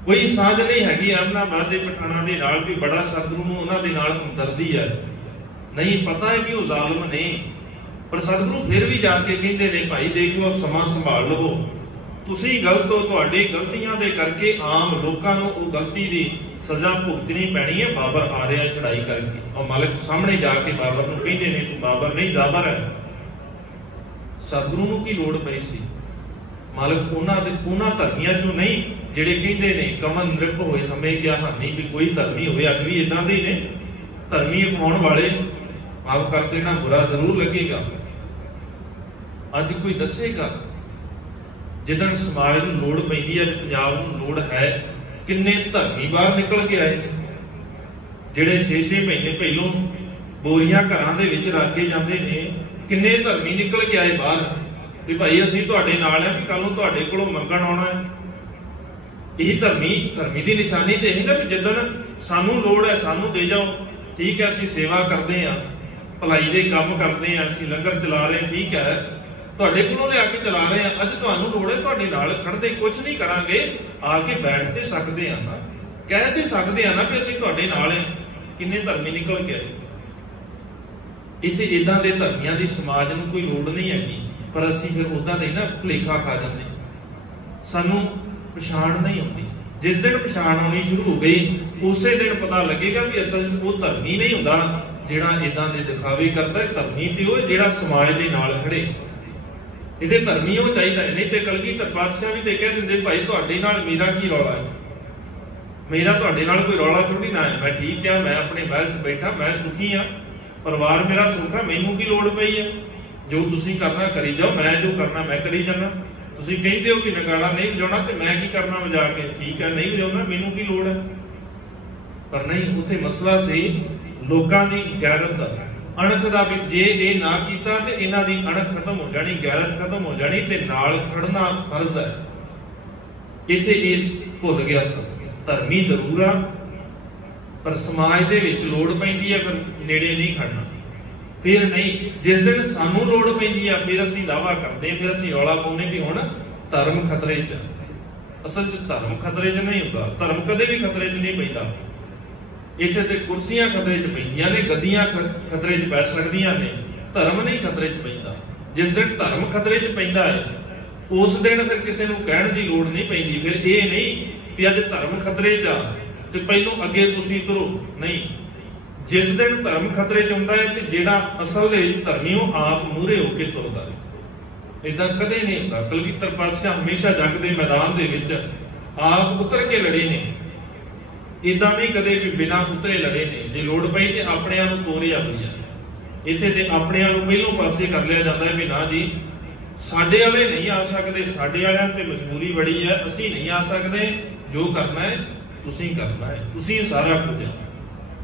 ਕੋਈ ਸਾਂਝ ਨਹੀਂ ਹੈਗੀ ਅਹਿਮਦਾਬਾਦ ਦੇ ਪਠਾਣਾ ਦੇ ਨਾਲ ਵੀ ਬੜਾ ਸਤਿਗੁਰੂ ਨੂੰ ਉਹਨਾਂ ਦੇ ਨਾਲ ਹਮਦਰਦੀ ਹੈ, ਨਹੀਂ ਪਤਾ ਹੈ ਵੀ ਉਹ ਜ਼ਾਲਮ ਨੇ, ਪਰ ਸਤਿਗੁਰੂ ਫਿਰ ਵੀ ਜਾ ਕੇ ਕਹਿੰਦੇ ਨੇ ਭਾਈ ਦੇਖ ਲਓ, ਸਮਾਂ ਸੰਭਾਲ ਲਵੋ, ਤੁਸੀਂ ਗਲਤ ਹੋ, ਤੁਹਾਡੀ ਗਲਤੀਆਂ ਦੇ ਕਰਕੇ ਆਮ ਲੋਕਾਂ ਨੂੰ ਉਹ ਗਲਤੀ ਦੀ ਸਜ਼ਾ ਭੁਗਤਣੀ ਪੈਣੀ ਹੈ। ਬਾਬਰ ਆ ਰਿਹਾ ਚੜ੍ਹਾਈ ਕਰਕੇ, ਉਹ ਮਾਲਕ ਸਾਹਮਣੇ ਜਾ ਕੇ ਬਾਬਰ ਨੂੰ ਕਹਿੰਦੇ ਨੇ ਤੂੰ ਬਾਬਰ ਨਹੀਂ ਜ਼ਾਬਰ ਹੈ। ਸਤਿਗੁਰੂ ਨੂੰ ਕੀ ਲੋੜ ਪਈ ਸੀ? ਮਾਲਕ ਉਹਨਾਂ ਧਰਮੀਆਂ ਚੋਂ ਨਹੀਂ ਜਿਹੜੇ ਕਹਿੰਦੇ ਨੇ ਕਮਨ ਨ੍ਰਿਪ ਹੋਏ ਹਮੇ ਕਿਆ ਹਾਨੀ, ਵੀ ਕੋਈ ਧਰਮੀ ਹੋਵੇ, ਅੱਜ ਵੀ ਇਦਾਂ ਦੇ ਨੇ ਧਰਮੀ ਅਖਵਾਉਣ ਵਾਲੇ। ਮਾਫ ਕਰ ਦੇਣਾ, ਬੁਰਾ ਜ਼ਰੂਰ ਲੱਗੇਗਾ। ਅੱਜ ਕੋਈ ਦੱਸੇਗਾ ਜਿੱਦਣ ਸਮਾਜ ਨੂੰ ਲੋੜ ਪੈਂਦੀ ਹੈ, ਪੰਜਾਬ ਨੂੰ ਲੋੜ ਹੈ, ਕਿੰਨੇ ਧਰਮੀ ਬਾਹਰ ਨਿਕਲ ਕੇ ਆਏ ਨੇ, ਜਿਹੜੇ 6-6 ਮਹੀਨੇ ਪਹਿਲੋਂ ਬੋਰੀਆਂ ਘਰਾਂ ਦੇ ਵਿੱਚ ਰੱਖ ਕੇ ਜਾਂਦੇ ਨੇ। ਕਿੰਨੇ ਧਰਮੀ ਨਿਕਲ ਕੇ ਆਏ ਬਾਹਰ ਵੀ ਭਾਈ ਅਸੀਂ ਤੁਹਾਡੇ ਨਾਲ ਹੈ, ਵੀ ਕੱਲ ਨੂੰ ਤੁਹਾਡੇ ਕੋਲੋਂ ਮੰਗਣ ਆਉਣਾ ਹੈ। ਇਹ ਧਰਮੀ ਦੀ ਨਿਸ਼ਾਨੀ ਤੇ ਇਹ ਨਾ ਵੀ ਜਿੱਦਣ ਸਾਨੂੰ ਲੋੜ ਹੈ ਸਾਨੂੰ ਦੇ ਜਾਓ। ਠੀਕ ਹੈ, ਅਸੀਂ ਸੇਵਾ ਕਰਦੇ ਹਾਂ, ਭਲਾਈ ਦੇ ਕੰਮ ਕਰਦੇ ਹਾਂ, ਅਸੀਂ ਲੰਗਰ ਚਲਾ ਰਹੇ ਹਾਂ, ਠੀਕ ਹੈ, ਤੁਹਾਡੇ ਕੋਲੋਂ ਲਿਆ ਕੇ ਚਲਾ ਰਹੇ ਹਾਂ। ਅੱਜ ਤੁਹਾਨੂੰ ਲੋੜ ਹੈ, ਤੁਹਾਡੇ ਨਾਲ ਖੜਦੇ, ਕੁਝ ਨਹੀਂ ਕਰਾਂਗੇ, ਆ ਕੇ ਬੈਠ ਤੇ ਸਕਦੇ ਹਾਂ ਨਾ, ਕਹਿ ਤੇ ਸਕਦੇ ਹਾਂ ਨਾ ਵੀ ਅਸੀਂ ਤੁਹਾਡੇ ਨਾਲ ਹੈ। ਕਿੰਨੇ ਧਰਮੀ ਨਿਕਲ ਕੇ ਆਏ। ਇੱਥੇ ਇਦਾਂ ਦੇ ਧਰਮੀਆਂ ਦੀ ਸਮਾਜ ਨੂੰ ਕੋਈ ਲੋੜ ਨਹੀਂ ਹੈਗੀ, ਪਰ ਅਸੀਂ ਫਿਰ ਉਦਾਂ ਦੇ ਨਾ ਭੁਲੇਖਾ ਖਾ ਜਾਂਦੇ, ਸਾਨੂੰ ਪਛਾਣ ਨਹੀਂ ਆਉਂਦੀ। ਜਿਸ ਦਿਨ ਪਛਾਣ ਆਉਣੀ ਸ਼ੁਰੂ ਹੋ ਗਈ, ਉਸੇ ਦਿਨ ਪਤਾ ਲੱਗੇਗਾ ਵੀ ਅਸਲ ਵਿੱਚ ਉਹ ਧਰਮੀ ਨਹੀਂ ਹੁੰਦਾ ਜਿਹੜਾ ਇਦਾਂ ਦੇ ਦਿਖਾਵੇ ਕਰਦਾ। ਧਰਮੀ ਤੇ ਉਹ ਜਿਹੜਾ ਸਮਾਜ ਦੇ ਨਾਲ ਖੜੇ, ਇਸੇ ਧਰਮੀ ਉਹ ਚਾਹੀਦਾ ਹੈ। ਨਹੀਂ ਤੇ ਕਲਗੀਧਰ ਪਾਤਸ਼ਾਹ ਵੀ ਤੇ ਕਹਿ ਦਿੰਦੇ ਭਾਈ ਤੁਹਾਡੇ ਨਾਲ ਮੇਰਾ ਕੀ ਰੌਲਾ ਹੈ, ਮੇਰਾ ਤੁਹਾਡੇ ਨਾਲ ਕੋਈ ਰੌਲਾ ਥੋੜੀ ਨਾ ਹੈ, ਮੈਂ ਠੀਕ ਆ, ਮੈਂ ਆਪਣੇ ਮਹਿਲ 'ਚ ਬੈਠਾ, ਮੈਂ ਸੁਖੀ ਆ, ਪਰਿਵਾਰ ਮੇਰਾ ਸੁਖ ਆ, ਮੈਨੂੰ ਕੀ ਲੋੜ ਪਈ ਹੈ, ਜੋ ਤੁਸੀਂ ਕਰਨਾ ਕਰੀ ਜਾਓ, ਮੈਂ ਜੋ ਕਰਨਾ ਮੈਂ ਕਰੀ ਜਾਣਾ। ਤੁਸੀਂ ਕਹਿੰਦੇ ਹੋ ਕਿ ਨਗਾੜਾ ਨਹੀਂ ਵਜਾਉਣਾ ਤੇ ਮੈਂ ਕੀ ਕਰਨਾ ਵਜਾ ਕੇ, ਠੀਕ ਹੈ ਨਹੀਂ ਵਜਾਉਣਾ, ਮੈਨੂੰ ਕੀ ਲੋੜ ਹੈ। ਪਰ ਨਹੀਂ, ਉੱਥੇ ਮਸਲਾ ਸੀ ਲੋਕਾਂ ਦੀ ਗੈਰਤ ਦਾ, ਅਣਖ ਦਾ, ਵੀ ਜੇ ਇਹ ਨਾ ਕੀਤਾ ਤੇ ਇਹਨਾਂ ਦੀ ਅਣਖ ਖਤਮ ਹੋ ਜਾਣੀ, ਗੈਰਤ ਖਤਮ ਹੋ ਜਾਣੀ ਤੇ ਨਾਲ ਖੜਨਾ ਫਰਜ਼ ਹੈ। ਇੱਥੇ ਇਸ ਭੁੱਲ ਗਿਆ ਸਭ। ਧਰਮੀ ਜ਼ਰੂਰ ਆ, ਪਰ ਸਮਾਜ ਦੇ ਵਿੱਚ ਲੋੜ ਪੈਂਦੀ ਹੈ ਫਿਰ ਨੇੜੇ ਨਹੀਂ ਖੜਨਾ। ਫਿਰ ਨਹੀਂ, ਜਿਸ ਦਿਨ ਸਾਨੂੰ ਲੋੜ ਪੈਂਦੀ ਆ ਫਿਰ ਅਸੀਂ ਦਾਵਾ ਕਰਦੇ, ਫਿਰ ਅਸੀਂ ਰੌਲਾ ਪਾਉਂਦੇ ਵੀ ਹੁਣ ਧਰਮ ਖਤਰੇ 'ਚ। ਅਸਲ 'ਚ ਧਰਮ ਖਤਰੇ 'ਚ ਨਹੀਂ ਹੁੰਦਾ, ਧਰਮ ਕਦੇ ਵੀ ਖਤਰੇ 'ਚ ਨਹੀਂ ਪੈਂਦਾ। ਇੱਥੇ ਤੇ ਕੁਰਸੀਆਂ ਖਤਰੇ 'ਚ ਪੈਂਦੀਆਂ ਨੇ, ਗੱਦੀਆਂ ਖਤਰੇ 'ਚ ਪੈ ਸਕਦੀਆਂ ਨੇ, ਧਰਮ ਨਹੀਂ ਖਤਰੇ 'ਚ ਪੈਂਦਾ। ਜਿਸ ਦਿਨ ਧਰਮ ਖਤਰੇ 'ਚ ਪੈਂਦਾ ਹੈ ਉਸ ਦਿਨ ਫਿਰ ਕਿਸੇ ਨੂੰ ਕਹਿਣ ਦੀ ਲੋੜ ਨਹੀਂ ਪੈਂਦੀ। ਫਿਰ ਇਹ ਨਹੀਂ ਵੀ ਅੱਜ ਧਰਮ ਖਤਰੇ 'ਚ ਆ ਤੇ ਪਹਿਲੋਂ ਅੱਗੇ ਤੁਸੀਂ ਤੁਰੋ, ਨਹੀਂ। ਜਿਸ ਦਿਨ ਧਰਮ ਖਤਰੇ 'ਚ ਹੁੰਦਾ ਹੈ ਤੇ ਜਿਹੜਾ ਅਸਲ ਦੇ ਵਿੱਚ ਧਰਮੀ ਉਹ ਆਪ ਮੂਹਰੇ ਹੋ ਕੇ ਤੁਰਦਾ ਹੈ। ਏਦਾਂ ਕਦੇ ਨਹੀਂ ਹੁੰਦਾ। ਕਲਗੀਧਰ ਪਾਤਸ਼ਾਹ ਹਮੇਸ਼ਾ ਜੰਗ ਦੇ ਮੈਦਾਨ ਦੇ ਵਿੱਚ ਆਪ ਉਤਰ ਕੇ ਲੜੇ ਨੇ, ਏਦਾਂ ਨਹੀਂ ਕਦੇ ਵੀ ਬਿਨਾਂ ਉਤਰੇ ਲੜੇ ਨੇ। ਜੇ ਲੋੜ ਪਈ ਤੇ ਆਪਣਿਆਂ ਨੂੰ ਤੋਰਿਆ ਹੋਇਆ। ਇੱਥੇ ਤੇ ਆਪਣਿਆਂ ਨੂੰ ਪਹਿਲੋਂ ਪਾਸੇ ਕਰ ਲਿਆ ਜਾਂਦਾ ਹੈ ਵੀ ਨਾ ਜੀ ਸਾਡੇ ਵਾਲੇ ਨਹੀਂ ਆ ਸਕਦੇ, ਸਾਡੇ ਵਾਲਿਆਂ ਤੇ ਮਜਬੂਰੀ ਬੜੀ ਹੈ, ਅਸੀਂ ਨਹੀਂ ਆ ਸਕਦੇ, ਜੋ ਕਰਨਾ ਹੈ ਤੁਸੀਂ ਕਰਨਾ ਹੈ, ਤੁਸੀਂ ਸਾਰਾ ਕੁਝ ਆ,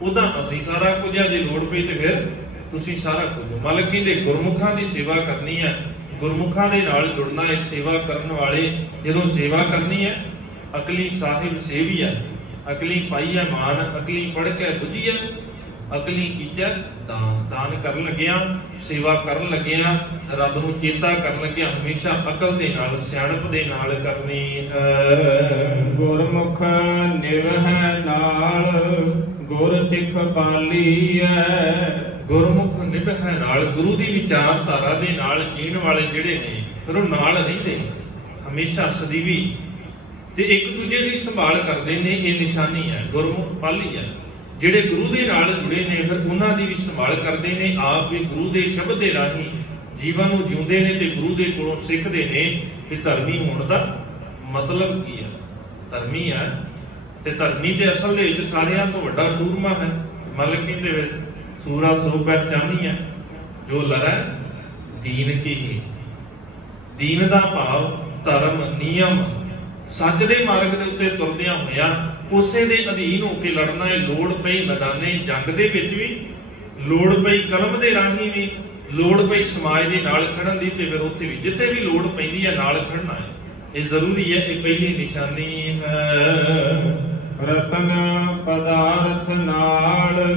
ਉਹਦਾ ਅਸੀਂ ਸਾਰਾ ਕੁਝ ਆ, ਜੇ ਲੋੜ ਪਈ ਤੇ ਫਿਰ ਤੁਸੀਂ ਸਾਰਾ ਕੁਝ। ਮਾਲਕ ਕਹਿੰਦੇ ਗੁਰਮੁਖਾਂ ਦੀ ਸੇਵਾ ਕਰਨੀ ਹੈ, ਗੁਰਮੁਖਾਂ ਦੇ ਨਾਲ ਜੁੜਨਾ ਹੈ। ਸੇਵਾ ਕਰਨ ਵਾਲੇ ਜਦੋਂ ਸੇਵਾ ਕਰਨੀ ਹੈ, ਅਕਲੀ ਸਾਹਿਬ ਸੇਵੀਆ, ਅਕਲੀ ਪਾਈ ਹੈ ਮਾਨ, ਅਕਲੀ ਪੜ੍ਹ ਕੇ ਬੁੱਝੀ ਹੈ, ਅਕਲੀ ਕੀਚੈ ਦਾਨ। ਦਾਨ ਕਰਨ ਲੱਗਿਆ, ਸੇਵਾ ਕਰਨ ਲੱਗਿਆ, ਰੱਬ ਨੂੰ ਚੇਤਾ ਕਰਨ ਲੱਗਿਆ ਹਮੇਸ਼ਾ ਅਕਲ ਦੇ ਨਾਲ, ਸਿਆਣਪ ਦੇ ਨਾਲ ਕਰਨੀ ਹੈ। ਗੁਰਮੁਖ ਨਿਵਹਿ ਨਾਲ ਗੁਰ ਸਿੱਖ ਪਾਲੀਐ। ਗੁਰਮੁਖ ਨਿਭੈ ਨਾਲ, ਗੁਰੂ ਦੀ ਵਿਚਾਰਧਾਰਾ ਦੇ ਨਾਲ ਜੀਣ ਵਾਲੇ ਜਿਹੜੇ ਨੇ ਫਿਰ ਉਹ ਨਾਲ ਰਹਿੰਦੇ ਹਮੇਸ਼ਾ ਸਦੀਵੀ, ਤੇ ਇੱਕ ਦੂਜੇ ਦੀ ਸੰਭਾਲ ਕਰਦੇ ਨੇ। ਇਹ ਨਿਸ਼ਾਨੀ ਹੈ ਗੁਰਮੁਖ ਪਾਲੀ ਹੈ। ਜਿਹੜੇ ਗੁਰੂ ਦੇ ਨਾਲ ਜੁੜੇ ਨੇ ਫਿਰ ਉਹਨਾਂ ਦੀ ਵੀ ਸੰਭਾਲ ਕਰਦੇ ਨੇ, ਆਪ ਵੀ ਗੁਰੂ ਦੇ ਸ਼ਬਦ ਦੇ ਰਾਹੀਂ ਜੀਵਨ ਨੂੰ ਜਿਉਂਦੇ ਨੇ ਤੇ ਗੁਰੂ ਦੇ ਕੋਲੋਂ ਸਿੱਖਦੇ ਨੇ ਕਿ ਧਰਮੀ ਹੋਣ ਦਾ ਮਤਲਬ ਕੀ ਹੈ। ਧਰਮੀ ਹੈ ਤੇ ਧਰਮੀ ਤੇ ਅਸਲ ਦੇ ਵਿੱਚ ਸਾਰਿਆਂ ਤੋਂ ਵੱਡਾ ਸੂਰਮਾ ਹੈ। ਮਤਲਬ ਕਹਿੰਦੇ ਵਿੱਚ ਸੂਰਾ ਸੋ ਪਹਿਚਾਨੀ ਹੈ ਜੋ ਲੜੈ ਦੀਨ ਕੀ ਹੀ। ਦੀਨ ਦਾ ਭਾਵ ਧਰਮ, ਨਿਯਮ, ਸੱਚ ਦੇ ਮਾਰਗ ਦੇ ਉੱਤੇ ਤੁਰਦਿਆਂ ਹੋਇਆਂ ਉਸੇ ਦੇ ਅਧੀਨ ਹੋ ਕੇ ਲੜਨਾ ਹੈ। ਲੋੜ ਪਈ ਮੈਦਾਨੇ ਜੰਗ ਦੇ ਵਿੱਚ ਵੀ, ਲੋੜ ਪਈ ਕਲਮ ਦੇ ਰਾਹੀਂ ਵੀ, ਲੋੜ ਪਈ ਸਮਾਜ ਦੇ ਨਾਲ ਖੜਨ ਦੀ, ਤੇ ਫਿਰ ਉੱਥੇ ਵੀ ਜਿੱਥੇ ਵੀ ਲੋੜ ਪੈਂਦੀ ਹੈ ਨਾਲ ਖੜਨਾ ਹੈ। ਇਹ ਜ਼ਰੂਰੀ ਹੈ। ਇਹ ਪਹਿਲੀ ਨਿਸ਼ਾਨੀ ਹੈ। ਰਤਨ ਪਦਾਰਥ ਨਾਲ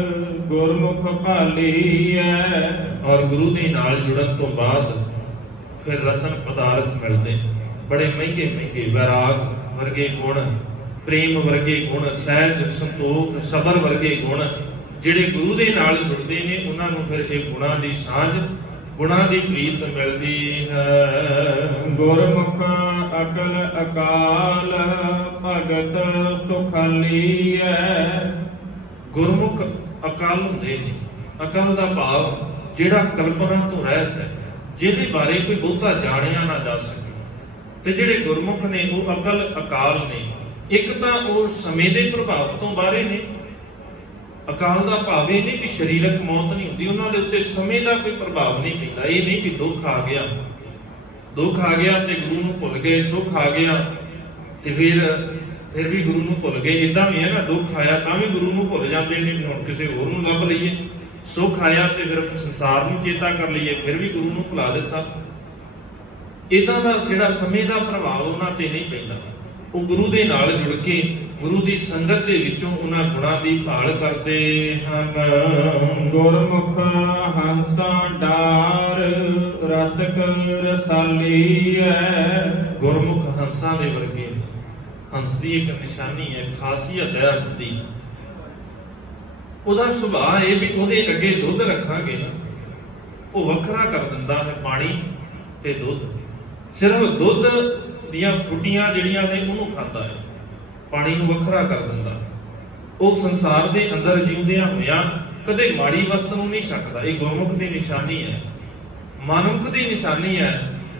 ਗੁਰਮੁਖ ਭਾਲੀਐ। ਔਰ ਗੁਰੂ ਦੇ ਨਾਲ ਜੁੜਨ ਤੋਂ ਬਾਅਦ ਫਿਰ ਰਤਨ ਪਦਾਰਥ ਮਿਲਦੇ, ਬੜੇ ਮਹਿੰਗੇ ਮਹਿੰਗੇ, ਵੈਰਾਗ ਵਰਗੇ ਗੁਣ, ਪ੍ਰੇਮ ਵਰਗੇ ਗੁਣ, ਸਹਿਜ, ਸੰਤੋਖ, ਸਬਰ ਵਰਗੇ ਗੁਣ ਜਿਹੜੇ ਗੁਰੂ ਦੇ ਨਾਲ ਜੁੜਦੇ ਨੇ ਉਹਨਾਂ ਨੂੰ ਫਿਰ ਇਹ ਗੁਣਾਂ ਦੀ ਸਾਂਝ, ਗੁਣਾਂ ਦੀ ਪ੍ਰੀਤ ਮਿਲਦੀ ਹੈ। ਗੁਰਮੁਖ ਅਕਲ ਅਕਾਲ ਭਗਤ ਸੁਖਾਲੀਐ। ਗੁਰਮੁਖ ਅਕਾਲ ਹੁੰਦੇ ਨੇ। ਅਕਲ ਦਾ ਭਾਵ ਜਿਹੜਾ ਕਲਪਨਾ ਤੋਂ ਰਹਿਤ ਹੈ, ਜਿਹਦੇ ਬਾਰੇ ਕੋਈ ਬਹੁਤਾ ਜਾਣਿਆ ਨਾ ਜਾ ਸਕੇ। ਤੇ ਜਿਹੜੇ ਗੁਰਮੁਖ ਨੇ ਉਹ ਅਕਲ ਅਕਾਲ ਨੇ। ਇੱਕ ਤਾਂ ਉਹ ਸਮੇਂ ਦੇ ਪ੍ਰਭਾਵ ਤੋਂ ਬਾਹਰੇ ਨੇ। ਅਕਾਲ ਦਾ ਭਾਵ ਇਹ ਨਹੀਂ ਕਿ ਸਰੀਰਕ ਮੌਤ ਨਹੀਂ ਹੁੰਦੀ, ਉਹਨਾਂ ਦੇ ਉੱਤੇ ਸਮੇਂ ਦਾ ਕੋਈ ਪ੍ਰਭਾਵ ਨਹੀਂ ਪੈਂਦਾ। ਇਹ ਨਹੀਂ ਕਿ ਦੁੱਖ ਆ ਗਿਆ ਤੇ ਗੁਰੂ ਨੂੰ ਭੁੱਲ ਗਏ, ਸੁੱਖ ਆ ਗਿਆ ਤੇ ਫਿਰ ਵੀ ਗੁਰੂ ਨੂੰ ਭੁੱਲ ਗਏ। ਇਦਾਂ ਵੀ ਹੈ ਨਾ, ਦੁੱਖ ਆਇਆ ਤਾਂ ਵੀ ਗੁਰੂ ਨੂੰ ਭੁੱਲ ਜਾਂਦੇ ਨੇ, ਹੁਣ ਕਿਸੇ ਹੋਰ ਨੂੰ ਲੱਭ ਲਈਏ। ਸੁੱਖ ਆਇਆ ਤੇ ਫਿਰ ਸੰਸਾਰ ਨੂੰ ਚੇਤਾ ਕਰ ਲਈਏ, ਫਿਰ ਵੀ ਗੁਰੂ ਨੂੰ ਭੁਲਾ ਦਿੱਤਾ। ਇਦਾਂ ਦਾ ਜਿਹੜਾ ਸਮੇਂ ਦਾ ਪ੍ਰਭਾਵ ਉਹਨਾਂ ਤੇ ਨਹੀਂ ਪੈਂਦਾ। ਉਹ ਗੁਰੂ ਦੇ ਨਾਲ ਜੁੜ ਕੇ ਗੁਰੂ ਦੀ ਸੰਗਤ ਦੇ ਵਿੱਚੋਂ ਉਹਨਾਂ ਗੁਣਾਂ ਦੀ ਭਾਲ ਕਰਦੇ ਹਨ। ਗੁਰਮੁਖ ਹੰਸਾ ਡਾਰ ਰਸਕ ਰਸਾਲੀਐ। ਗੁਰਮੁਖ ਹੰਸਾਂ ਦੇ ਵਰਗੇ। ਹੰਸ ਦੀ ਇੱਕ ਨਿਸ਼ਾਨੀ ਹੈ, ਖਾਸੀਅਤ ਹੈ ਹੰਸ ਦੀ। ਉਹਦਾ ਸੁਭਾਅ ਇਹ ਵੀ ਉਹਦੇ ਅੱਗੇ ਦੁੱਧ ਰੱਖਾਂਗੇ ਨਾ ਉਹ ਵੱਖਰਾ ਕਰ ਦਿੰਦਾ ਹੈ ਪਾਣੀ ਤੇ ਦੁੱਧ। ਸਿਰਫ ਦੁੱਧ ਦੀਆਂ ਫੁੱਟੀਆਂ ਜਿਹੜੀਆਂ ਨੇ ਉਹਨੂੰ ਖਾਂਦਾ ਹੈ, ਪਾਣੀ ਨੂੰ ਵੱਖਰਾ ਕਰ ਦਿੰਦਾ। ਉਹ ਸੰਸਾਰ ਦੇ ਅੰਦਰ ਜਿਉਂਦਿਆਂ ਹੋਇਆਂ ਕਦੇ ਮਾੜੀ ਵਸਤ ਨੂੰ ਨਹੀਂ ਛੱਡਦਾ। ਇਹ ਗੁਰਮੁਖ ਦੀ ਨਿਸ਼ਾਨੀ ਹੈ, ਮਨੁੱਖ ਦੀ ਨਿਸ਼ਾਨੀ ਹੈ।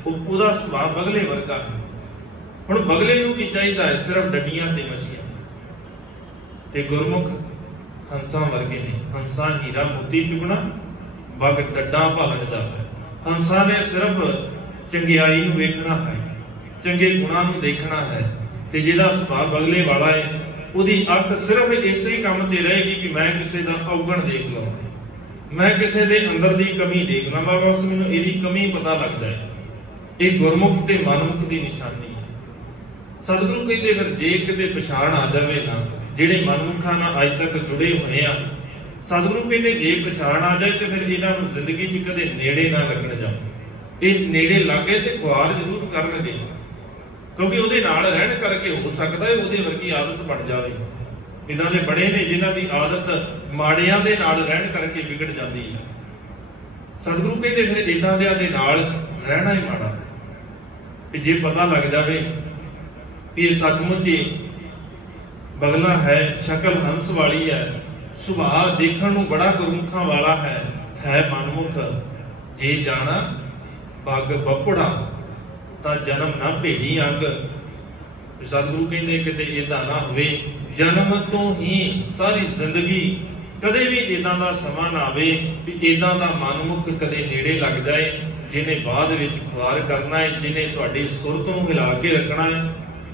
ਉਹਦਾ ਸੁਭਾਅ ਬਗਲੇ ਵਰਗਾ ਹੈ। ਹੁਣ ਬਗਲੇ ਨੂੰ ਕੀ ਚਾਹੀਦਾ ਹੈ? ਸਿਰਫ ਡੱਡੀਆਂ ਤੇ ਮੱਛੀਆਂ। ਤੇ ਗੁਰਮੁਖ ਹੰਸਾਂ ਵਰਗੇ ਨੇ। ਹੰਸਾਂ ਹੀਰਾ ਮੋਤੀ ਚੁਗਣਾ, ਬਗ ਡੱਡਾ ਭਾਲਣ ਜਾਵੇ। ਹੰਸਾਂ ਨੇ ਸਿਰਫ ਚੰਗਿਆਈ ਨੂੰ ਵੇਖਣਾ ਹੈ, ਚੰਗੇ ਗੁਣਾਂ ਨੂੰ ਦੇਖਣਾ ਹੈ। ਤੇ ਜਿਹਦਾ ਸੁਭਾਅ ਬਗਲੇ ਵਾਲਾ ਹੈ ਉਹਦੀ ਅੱਖ ਸਿਰਫ ਇਸੇ ਕੰਮ ਤੇ ਰਹੇਗੀ ਕਿ ਮੈਂ ਕਿਸੇ ਦਾ ਔਗਣ ਦੇਖ ਲਵਾਂ, ਮੈਂ ਕਿਸੇ ਦੇ ਅੰਦਰ ਦੀ ਕਮੀ ਦੇਖ ਲਵਾਂ, ਬਸ ਮੈਨੂੰ ਇਹਦੀ ਕਮੀ ਪਤਾ ਲੱਗ ਜਾਏ। ਇਹ ਗੁਰਮੁਖ ਤੇ ਮਨਮੁਖ ਦੀ ਨਿਸ਼ਾਨੀ ਹੈ। ਸਤਿਗੁਰੂ ਕਹਿੰਦੇ ਫਿਰ ਜੇ ਕਿਤੇ ਪਛਾਣ ਆ ਜਾਵੇ ਨਾ, ਜਿਹੜੇ ਮਨਮੁਖਾਂ ਨਾਲ ਅੱਜ ਤੱਕ ਜੁੜੇ ਹੋਏ ਆ, ਸਤਿਗੁਰੂ ਕਹਿੰਦੇ ਜੇ ਪਛਾਣ ਆ ਜਾਏ ਤੇ ਫਿਰ ਇਹਨਾਂ ਨੂੰ ਜ਼ਿੰਦਗੀ 'ਚ ਕਦੇ ਨੇੜੇ ਨਾ ਲੱਗਣ ਜਾਓ। ਇਹ ਨੇੜੇ ਲੱਗੇ ਤੇ ਖੁਆਰ ਜ਼ਰੂਰ ਕਰਨਗੇ, ਕਿਉਂਕਿ ਉਹਦੇ ਨਾਲ ਰਹਿਣ ਕਰਕੇ ਹੋ ਸਕਦਾ ਹੈ ਉਹਦੇ ਵਰਗੀ ਆਦਤ ਬਣ ਜਾਵੇ। ਇਦਾਂ ਦੇ ਬੜੇ ਨੇ ਜਿਨ੍ਹਾਂ ਦੀ ਆਦਤ ਮਾੜਿਆਂ ਦੇ ਨਾਲ ਰਹਿਣ ਕਰਕੇ ਵਿਗੜ ਜਾਂਦੀ ਹੈ। ਸਤਿਗੁਰੂ ਕਹਿੰਦੇ ਫਿਰ ਇਦਾਂ ਦਿਆਂ ਦੇ ਨਾਲ ਰਹਿਣਾ ਹੀ ਮਾੜਾ ਹੈ। ਕਿ ਜੇ ਪਤਾ ਲੱਗ ਜਾਵੇ ਇਹ ਸੱਚਮੁੱਚ ਹੀ ਬਗਲਾ ਹੈ, ਸ਼ਕਲ ਹੰਸ ਵਾਲੀ ਹੈ, ਸੁਭਾਅ ਦੇਖਣ ਨੂੰ ਬੜਾ ਗੁਰਮੁਖਾਂ ਵਾਲਾ ਹੈ ਮਨਮੁਖ, ਜੇ ਜਾਣਾ ਪੱਗ ਬੱਪੜਾ ਤਾਂ ਜਨਮ ਨਾ ਭੇੜੀ ਅੰਗ। ਸਤਿਗੁਰੂ ਕਹਿੰਦੇ ਕਿਤੇ ਏਦਾਂ ਨਾ ਹੋਵੇ, ਜਨਮ ਤੋਂ ਹੀ ਸਾਰੀ ਜ਼ਿੰਦਗੀ ਕਦੇ ਵੀ ਏਦਾਂ ਦਾ ਸਮਾਂ ਨਾ ਆਵੇ ਵੀ ਏਦਾਂ ਦਾ ਮਨਮੁਖ ਕਦੇ ਨੇੜੇ ਲੱਗ ਜਾਏ, ਜਿਹਨੇ ਬਾਅਦ ਵਿੱਚ ਖੁਆਰ ਕਰਨਾ ਹੈ, ਜਿਹਨੇ ਤੁਹਾਡੀ ਸੁਰਤ ਨੂੰ ਹਿਲਾ ਕੇ ਰੱਖਣਾ ਹੈ,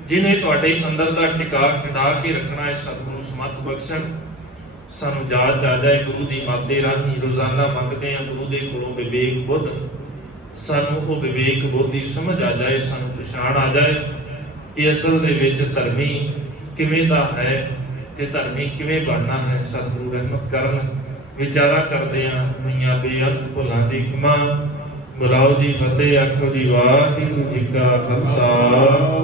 ਜਿਹਨੇ ਤੁਹਾਡੇ ਅੰਦਰ ਦਾ ਟਿਕਾ ਖਿੰਡਾ ਕੇ ਰੱਖਣਾ ਹੈ। ਸਤਿਗੁਰੂ ਸਮੱਤ ਬਖਸ਼ਣ, ਸਾਨੂੰ ਜਾਚ ਆ ਜਾਏ ਗੁਰੂ ਦੀ ਮਾਤੇ ਰਾਹੀਂ। ਰੋਜ਼ਾਨਾ ਮੰਗਦੇ ਹਾਂ ਗੁਰੂ ਦੇ ਕੋਲੋਂ ਵਿਵੇਕ ਬੁੱਧ, ਸਾਨੂੰ ਉਹ ਵਿਵੇਕ ਬੁੱਧ ਦੀ ਸਮਝ ਆ ਜਾਏ, ਸਾਨੂੰ ਪਛਾਣ ਆ ਜਾਏ ਕਿ ਅਸਲ ਦੇ ਵਿੱਚ ਧਰਮੀ ਕਿਵੇਂ ਦਾ ਹੈ ਤੇ ਧਰਮੀ ਕਿਵੇਂ ਬਣਨਾ ਹੈ। ਸਤਿਗੁਰੂ ਰਹਿਮਤ ਕਰਨ, ਵਿਚਾਰਾ ਕਰਦਿਆਂ ਹੋਈਆਂ ਬੇਅੰਤ ਭੁੱਲਾਂ ਦੀ ਖਿਮਾ। ਬੁਲਾਓ ਜੀ ਫਤਿਹ, ਆਖੋ ਜੀ ਵਾਹਿਗੁਰੂ ਜੀ ਕਾ ਖਾਲਸਾ,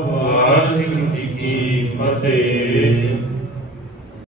ਵਾਹਿਗੁਰੂ ਜੀ ਕੀ ਫਤਿਹ।